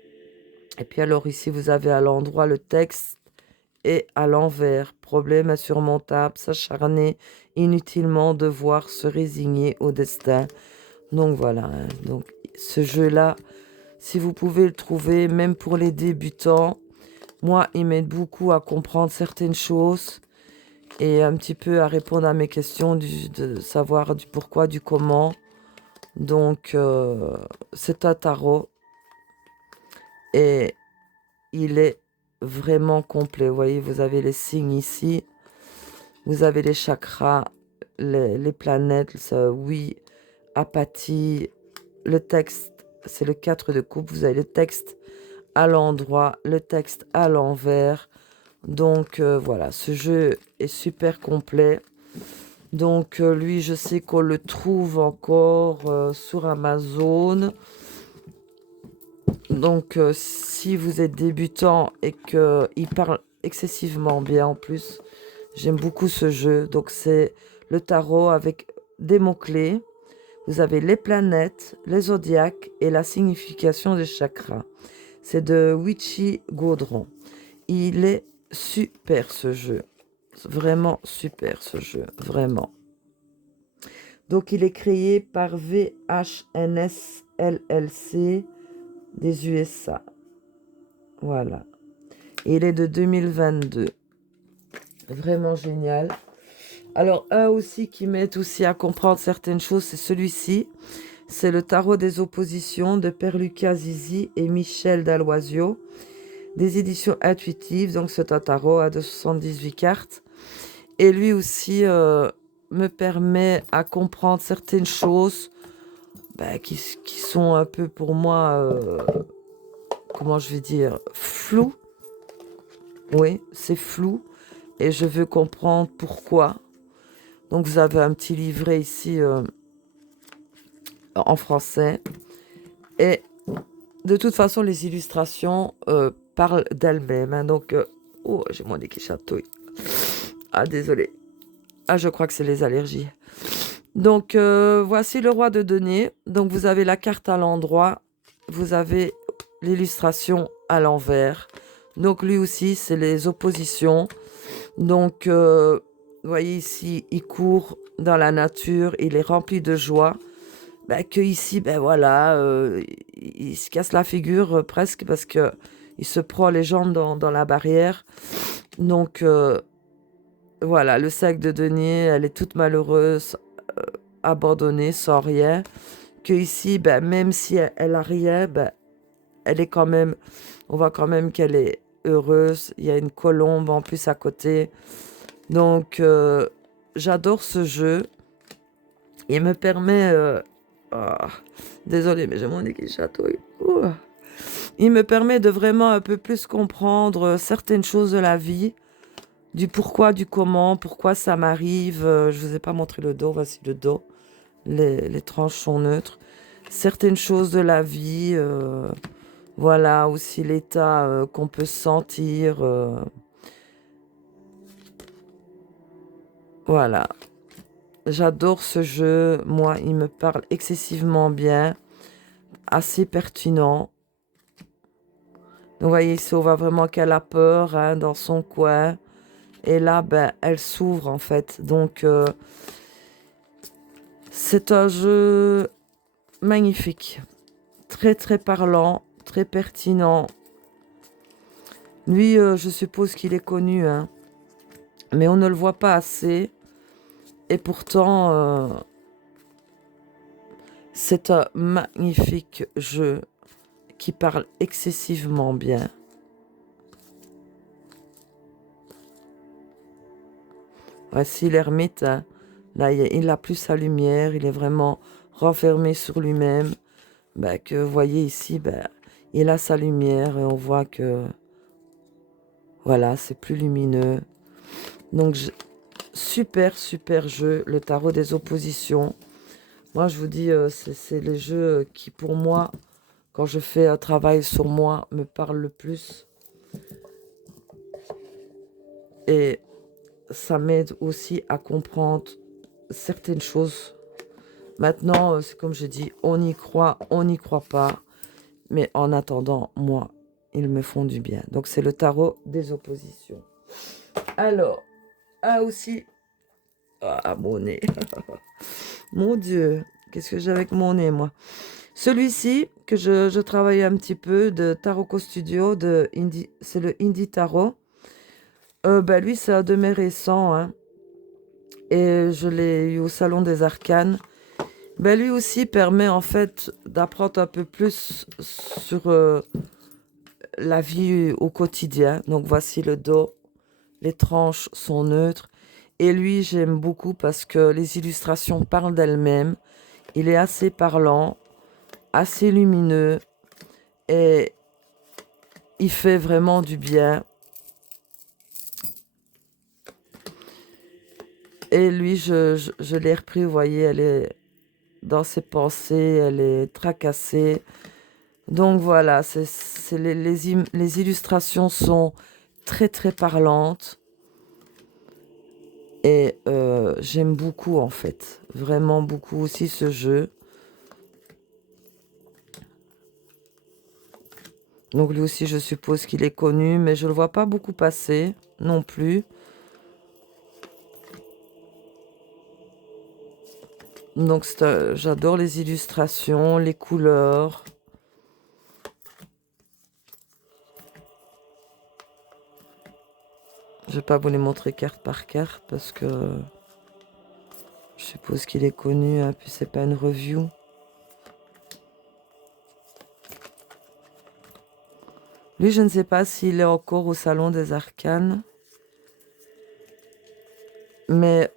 Et puis alors ici, vous avez à l'endroit le texte et à l'envers. Problème insurmontable, s'acharner inutilement, devoir se résigner au destin. Donc voilà, hein. Donc ce jeu-là, si vous pouvez le trouver, même pour les débutants, moi, il m'aide beaucoup à comprendre certaines choses et un petit peu à répondre à mes questions, de savoir du pourquoi, du comment. Donc, c'est un tarot et il est vraiment complet. Vous voyez, vous avez les signes ici, vous avez les chakras, les planètes, oui, apathie. Le texte, c'est le 4 de coupe. Vous avez le texte à l'endroit, le texte à l'envers. Donc, voilà, ce jeu est super complet. Donc, lui, je sais qu'on le trouve encore sur Amazon. Donc, si vous êtes débutant et qu'il parle excessivement bien en plus, j'aime beaucoup ce jeu. Donc, c'est le tarot avec des mots-clés. Vous avez les planètes, les zodiaques et la signification des chakras. C'est de Wichi Gaudron. Il est super ce jeu. Vraiment super ce jeu. Vraiment. Donc, il est créé par VHNS LLC des USA. Voilà. Et il est de 2022. Vraiment génial. Alors, un aussi qui m'aide aussi à comprendre certaines choses, c'est celui-ci. C'est le tarot des oppositions de Père Lucas Zizi et Michel Dalloisio, des éditions intuitives. Donc, c'est un tarot de 78 cartes. Et lui aussi me permet à comprendre certaines choses qui sont un peu pour moi, comment je vais dire, floues. Oui, c'est flou et je veux comprendre pourquoi. Donc vous avez un petit livret ici en français. Et de toute façon, les illustrations parlent d'elles-mêmes, hein. Donc, oh, j'ai mon nez qui chatouille. Ah, désolé. Ah, je crois que c'est les allergies. Donc, voici le roi de denier. Donc, vous avez la carte à l'endroit. Vous avez l'illustration à l'envers. Donc, lui aussi, c'est les oppositions. Donc, vous voyez ici, il court dans la nature. Il est rempli de joie. Que ici, voilà, il se casse la figure presque parce que il se prend les jambes dans la barrière. Donc, voilà, le sac de denier, elle est toute malheureuse, abandonnée, sans rien. Que ici, même si elle a rien, elle est quand même, on voit quand même qu'elle est heureuse. Il y a une colombe en plus à côté. Donc, j'adore ce jeu. Il me permet... ah, désolé, mais j'ai mon nez qui chatouille. Ouh. Il me permet de vraiment un peu plus comprendre certaines choses de la vie, du pourquoi, du comment, pourquoi ça m'arrive. Je vous ai pas montré le dos, voici le dos. Les tranches sont neutres. Certaines choses de la vie, voilà, aussi l'état qu'on peut sentir. Voilà. J'adore ce jeu. Moi, il me parle excessivement bien, assez pertinent. Donc, vous voyez ici, on voit vraiment qu'elle a peur hein, dans son coin. Et là, ben, elle s'ouvre en fait. Donc, c'est un jeu magnifique. Très, très parlant, très pertinent. Lui, je suppose qu'il est connu, hein, mais on ne le voit pas assez. Et pourtant, c'est un magnifique jeu qui parle excessivement bien. Voici l'ermite. Hein. Là, il n'a plus sa lumière. Il est vraiment renfermé sur lui-même. Ben, que vous voyez ici, ben, il a sa lumière et on voit que voilà, c'est plus lumineux. Donc, super, super jeu, le tarot des oppositions. Moi, je vous dis, c'est les jeux qui, pour moi, quand je fais un travail sur moi, me parlent le plus. Et ça m'aide aussi à comprendre certaines choses. Maintenant, c'est comme je dis, on y croit, on n'y croit pas. Mais en attendant, moi, ils me font du bien. Donc, c'est le tarot des oppositions. Alors, ah aussi... Ah, mon nez. Mon Dieu, qu'est-ce que j'ai avec mon nez, moi. Celui-ci, que je travaille un petit peu, de Tarot Studio, c'est le Indie Tarot. Ben lui, c'est un de mes récents, hein, et je l'ai eu au Salon des Arcanes. Ben lui aussi permet en fait d'apprendre un peu plus sur la vie au quotidien. Donc voici le dos, les tranches sont neutres. Et lui, j'aime beaucoup parce que les illustrations parlent d'elles-mêmes. Il est assez parlant, assez lumineux et il fait vraiment du bien. Et lui, je l'ai repris, vous voyez, elle est dans ses pensées, elle est tracassée. Donc voilà, les illustrations sont très très parlantes. Et j'aime beaucoup en fait, vraiment beaucoup aussi ce jeu. Donc lui aussi, je suppose qu'il est connu, mais je ne le vois pas beaucoup passer non plus. Donc j'adore les illustrations, les couleurs. Je ne vais pas vous les montrer carte par carte parce que je suppose qu'il est connu, hein, puis c'est pas une review. Lui, je ne sais pas s'il est encore au Salon des Arcanes. Mais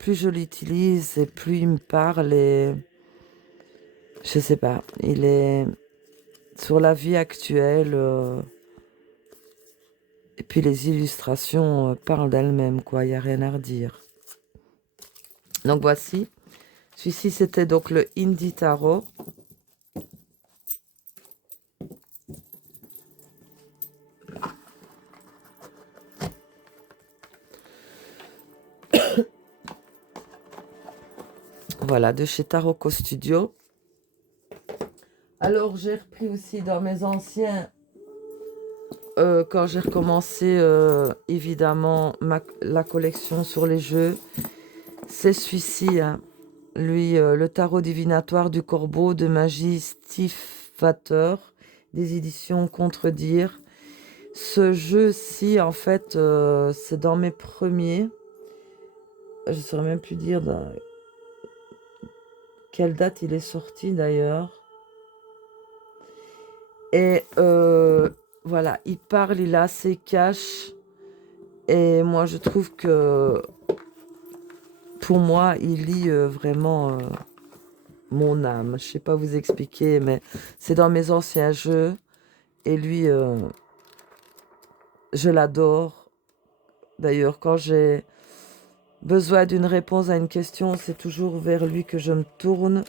plus je l'utilise et plus il me parle et... Je sais pas, il est sur la vie actuelle. Et puis les illustrations parlent d'elles-mêmes, quoi. Il n'y a rien à redire. Donc voici. Celui-ci, c'était donc le Indie Tarot. Voilà, de chez Tarot Studio. Alors, j'ai repris aussi dans mes anciens, quand j'ai recommencé, évidemment, la collection sur les jeux. C'est celui-ci, hein. Lui, le tarot divinatoire du corbeau de magie Stifateur, des éditions Contredire. Ce jeu-ci, en fait, c'est dans mes premiers. Je ne saurais même plus dire dans quelle date il est sorti d'ailleurs. Et voilà, il parle, il a ses caches. Et moi, je trouve que pour moi, il lit vraiment mon âme. Je sais pas vous expliquer, mais c'est dans mes anciens jeux. Et lui, je l'adore. D'ailleurs, quand j'ai besoin d'une réponse à une question, c'est toujours vers lui que je me tourne.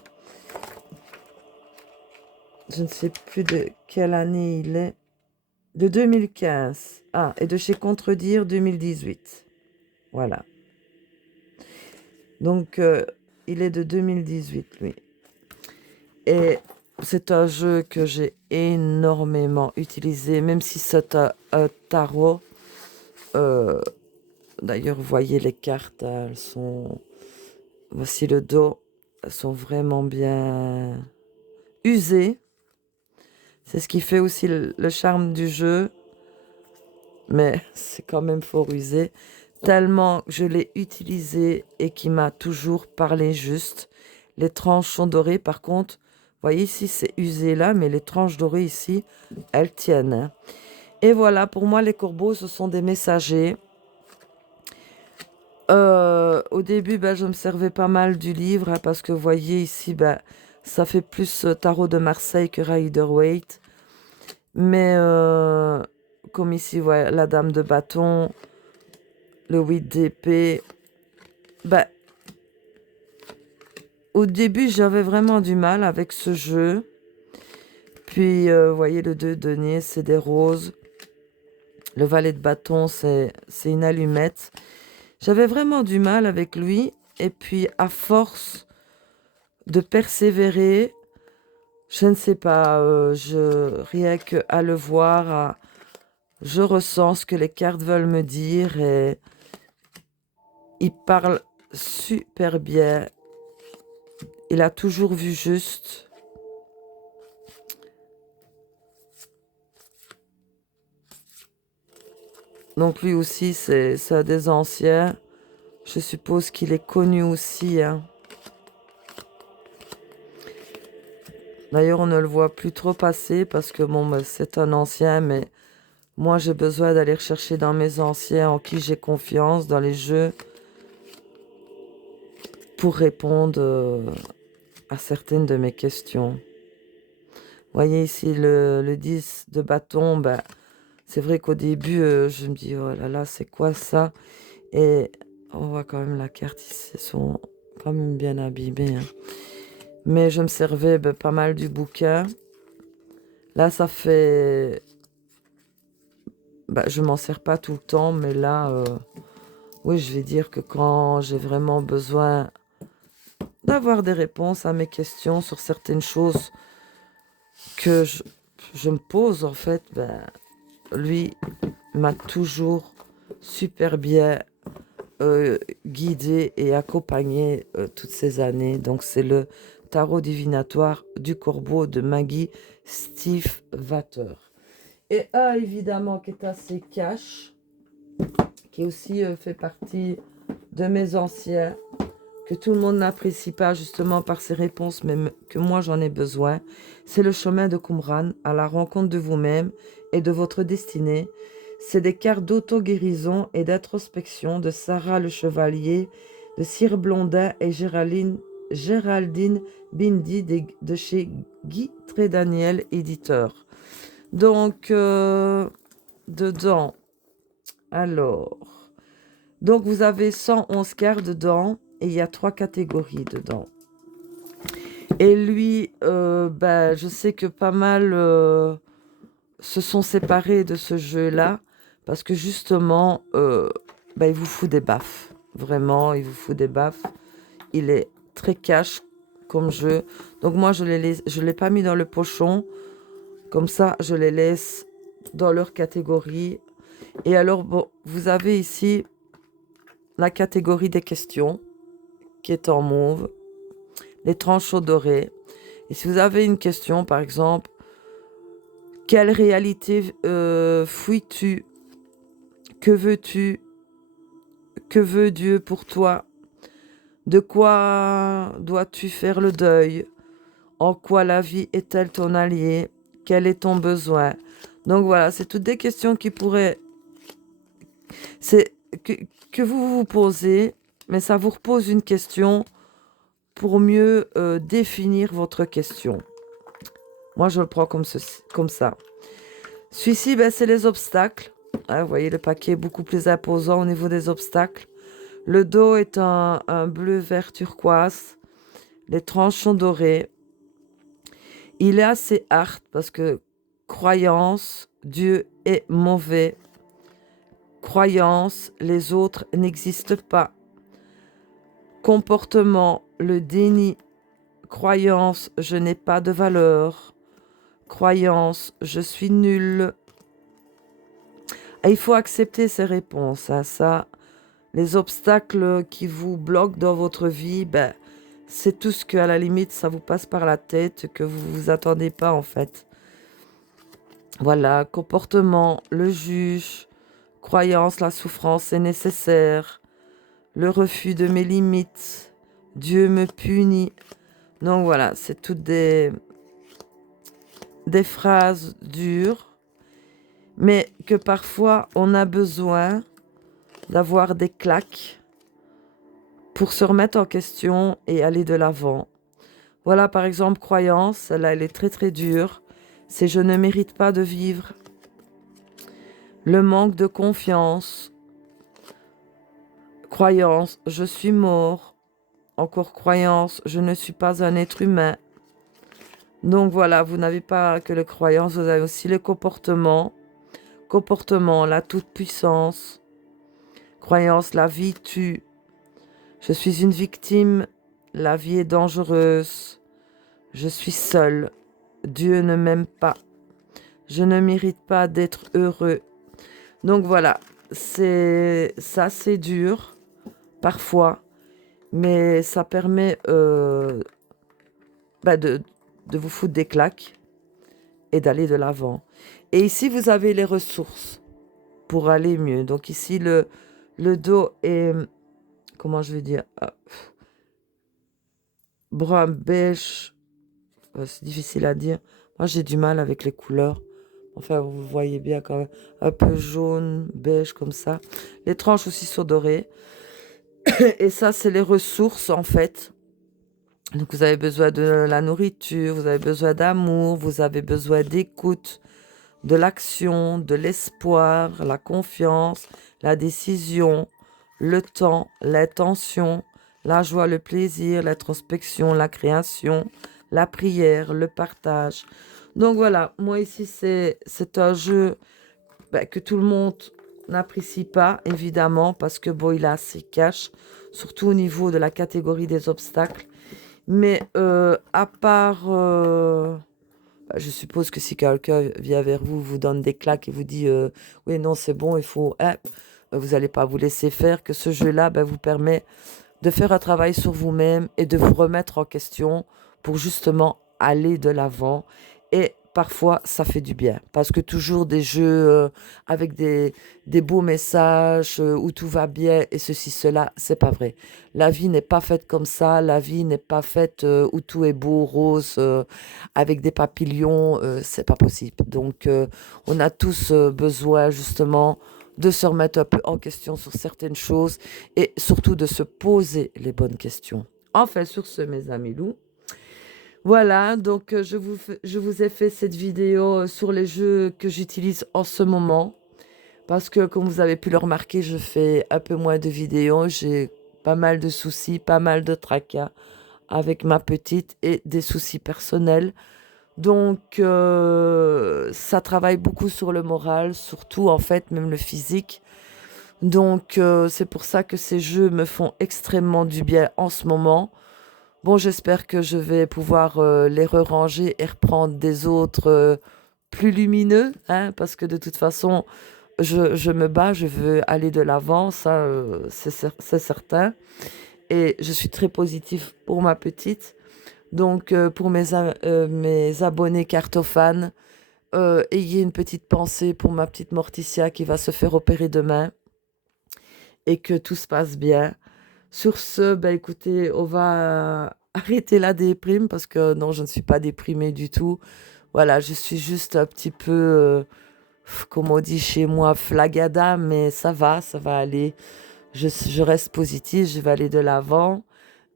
Je ne sais plus de quelle année il est. De 2015. Ah, et de chez Contredire 2018. Voilà. Donc, il est de 2018, lui. Et c'est un jeu que j'ai énormément utilisé, même si c'est un tarot. D'ailleurs, vous voyez les cartes, hein, elles sont... Voici le dos. Elles sont vraiment bien usées. C'est ce qui fait aussi le charme du jeu. Mais c'est quand même fort usé. Tellement que je l'ai utilisé et qui m'a toujours parlé juste. Les tranches sont dorées. Par contre, vous voyez ici, c'est usé là, mais les tranches dorées ici, elles tiennent, hein. Et voilà, pour moi, les corbeaux, ce sont des messagers. Au début, ben, je me servais pas mal du livre, hein, parce que vous voyez ici, ben, ça fait plus tarot de Marseille que Rider-Waite. Mais comme ici, voilà, la dame de bâton, le 8 d'épée. Ben, au début, j'avais vraiment du mal avec ce jeu. Puis, vous voyez, le 2 de denier, c'est des roses. Le valet de bâton, c'est une allumette. J'avais vraiment du mal avec lui. Et puis, à force de persévérer, je ne sais pas, rien qu'à le voir, je ressens ce que les cartes veulent me dire. Et il parle super bien. Il a toujours vu juste. Donc lui aussi, c'est un des anciens. Je suppose qu'il est connu aussi, hein. D'ailleurs, on ne le voit plus trop passer parce que bon, ben, c'est un ancien, mais moi, j'ai besoin d'aller rechercher dans mes anciens en qui j'ai confiance, dans les jeux, pour répondre à certaines de mes questions. Vous voyez ici le 10 de bâton, ben, c'est vrai qu'au début, je me dis, oh là là, c'est quoi ça? Et on voit quand même la carte ici, elles sont quand même bien abîmées, hein. Mais je me servais ben, pas mal du bouquin. Là, ça fait... Ben, je m'en sers pas tout le temps, mais là, oui, je vais dire que quand j'ai vraiment besoin d'avoir des réponses à mes questions sur certaines choses que je me pose, en fait, ben, lui m'a toujours super bien guidé et accompagné toutes ces années. Donc, c'est le tarot divinatoire du corbeau de Maggie Stiefvater. Et un, évidemment, qui est assez cash, qui aussi fait partie de mes anciens, que tout le monde n'apprécie pas justement par ses réponses, mais que moi j'en ai besoin. C'est le chemin de Qumran, à la rencontre de vous-même et de votre destinée. C'est des cartes d'auto-guérison et d'introspection de Sarah le Chevalier, de Cyr Blondin et Géraldine Bindi de chez Guy Trédaniel, éditeur. Donc, dedans, alors, donc vous avez 111 cartes dedans et il y a 3 catégories dedans. Et lui, ben, je sais que pas mal se sont séparés de ce jeu-là parce que justement, ben, il vous fout des baffes. Vraiment, il vous fout des baffes. Il est très cash comme jeu. Donc moi, je l'ai pas mis dans le pochon. Comme ça, je les laisse dans leur catégorie. Et alors, bon, vous avez ici la catégorie des questions qui est en mauve, les tranches dorées. Et si vous avez une question, par exemple, quelle réalité fuis-tu? Que veux-tu? Que veut Dieu pour toi? De quoi dois-tu faire le deuil? En quoi la vie est-elle ton allié? Quel est ton besoin? Donc voilà, c'est toutes des questions qui pourraient... C'est que vous vous posez mais ça vous repose une question pour mieux définir votre question. Moi, je le prends comme ça. Celui-ci, ben, c'est les obstacles. Ah, vous voyez, le paquet est beaucoup plus imposant au niveau des obstacles. Le dos est un bleu-vert turquoise. Les tranches sont dorées. Il est assez hard parce que croyance, Dieu est mauvais. Croyance, les autres n'existent pas. Comportement, le déni. Croyance, je n'ai pas de valeur. Croyance, je suis nul. Et il faut accepter ces réponses. Hein, ça, les obstacles qui vous bloquent dans votre vie, ben, c'est tout ce que, à la limite, ça vous passe par la tête, que vous vous attendez pas, en fait. Voilà, comportement, le juge, croyance, la souffrance est nécessaire, le refus de mes limites, Dieu me punit. Donc voilà, c'est toutes des phrases dures, mais que parfois on a besoin d'avoir des claques pour se remettre en question et aller de l'avant. Voilà, par exemple, croyance, là, elle est très très dure. C'est je ne mérite pas de vivre. Le manque de confiance. Croyance, je suis mort. Encore croyance, je ne suis pas un être humain. Donc voilà, vous n'avez pas que les croyances, vous avez aussi les comportements. Comportement, la toute-puissance. Croyance, la vie tue. Je suis une victime. La vie est dangereuse. Je suis seul. Dieu ne m'aime pas. Je ne mérite pas d'être heureux. Donc voilà, c'est dur, parfois, mais ça permet de vous foutre des claques et d'aller de l'avant. Et ici, vous avez les ressources pour aller mieux. Donc ici, le dos est, comment je vais dire, brun, beige, c'est difficile à dire. Moi, j'ai du mal avec les couleurs. Enfin, vous voyez bien quand même, un peu jaune, beige comme ça. Les tranches aussi sont dorées. Et ça, c'est les ressources, en fait. Donc, vous avez besoin de la nourriture, vous avez besoin d'amour, vous avez besoin d'écoute, de l'action, de l'espoir, la confiance, la décision, le temps, l'intention, la joie, le plaisir, l'introspection, la création, la prière, le partage. Donc voilà, moi ici, c'est un jeu que tout le monde n'apprécie pas, évidemment, parce que bon, il est assez cash, surtout au niveau de la catégorie des obstacles. Mais à part, je suppose que si quelqu'un vient vers vous, vous donne des claques et vous dit oui, non, c'est bon, il faut, hein, vous n'allez pas vous laisser faire, que ce jeu-là vous permet de faire un travail sur vous-même et de vous remettre en question pour justement aller de l'avant. Et parfois, ça fait du bien. Parce que toujours des jeux avec des beaux messages où tout va bien et ceci, cela, c'est pas vrai. La vie n'est pas faite comme ça. La vie n'est pas faite où tout est beau, rose, avec des papillons. C'est pas possible. Donc, on a tous besoin justement de se remettre un peu en question sur certaines choses et surtout de se poser les bonnes questions. Enfin, sur ce, mes amis loups, voilà, donc je vous ai fait cette vidéo sur les jeux que j'utilise en ce moment. Parce que, comme vous avez pu le remarquer, je fais un peu moins de vidéos. J'ai pas mal de soucis, pas mal de tracas avec ma petite et des soucis personnels. Donc, ça travaille beaucoup sur le moral, surtout en fait, même le physique. Donc, c'est pour ça que ces jeux me font extrêmement du bien en ce moment. Bon, j'espère que je vais pouvoir les re-ranger et reprendre des autres plus lumineux, hein, parce que de toute façon, je me bats, je veux aller de l'avant, ça, c'est certain. Et je suis très positive pour ma petite. Donc, pour mes abonnés cartophanes, ayez une petite pensée pour ma petite Morticia qui va se faire opérer demain et que tout se passe bien. Sur ce, écoutez, on va arrêter la déprime parce que non, je ne suis pas déprimée du tout. Voilà, je suis juste un petit peu, comme on dit chez moi, flagada, mais ça va aller. je reste positive, je vais aller de l'avant.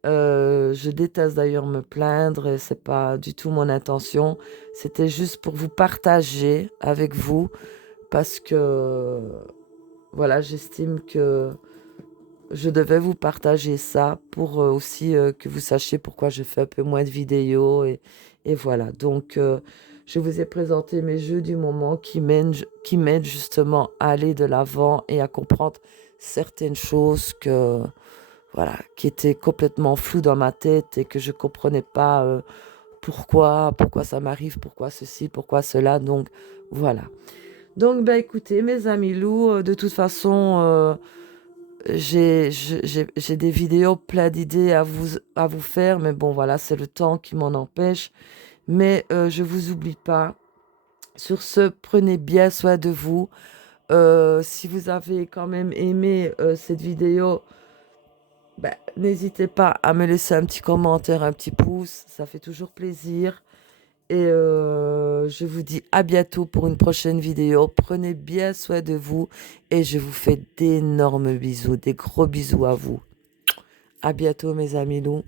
Je déteste d'ailleurs me plaindre et c'est pas du tout mon intention. C'était juste pour vous partager avec vous parce que voilà, j'estime que je devais vous partager ça pour aussi que vous sachiez pourquoi je fais un peu moins de vidéos et voilà. Donc, je vous ai présenté mes jeux du moment qui m'aident justement à aller de l'avant et à comprendre certaines choses que, voilà, qui étaient complètement floues dans ma tête et que je comprenais pas pourquoi ça m'arrive, pourquoi ceci, pourquoi cela. Donc, voilà. Donc, ben écoutez, mes amis loups, de toute façon, j'ai des vidéos plein d'idées à vous faire, mais bon, voilà, c'est le temps qui m'en empêche. Mais je vous oublie pas. Sur ce, prenez bien soin de vous. Si vous avez quand même aimé cette vidéo, ben, n'hésitez pas à me laisser un petit commentaire, un petit pouce. Ça fait toujours plaisir. Et je vous dis à bientôt pour une prochaine vidéo. Prenez bien soin de vous et je vous fais d'énormes bisous, des gros bisous à vous. À bientôt mes amis loups.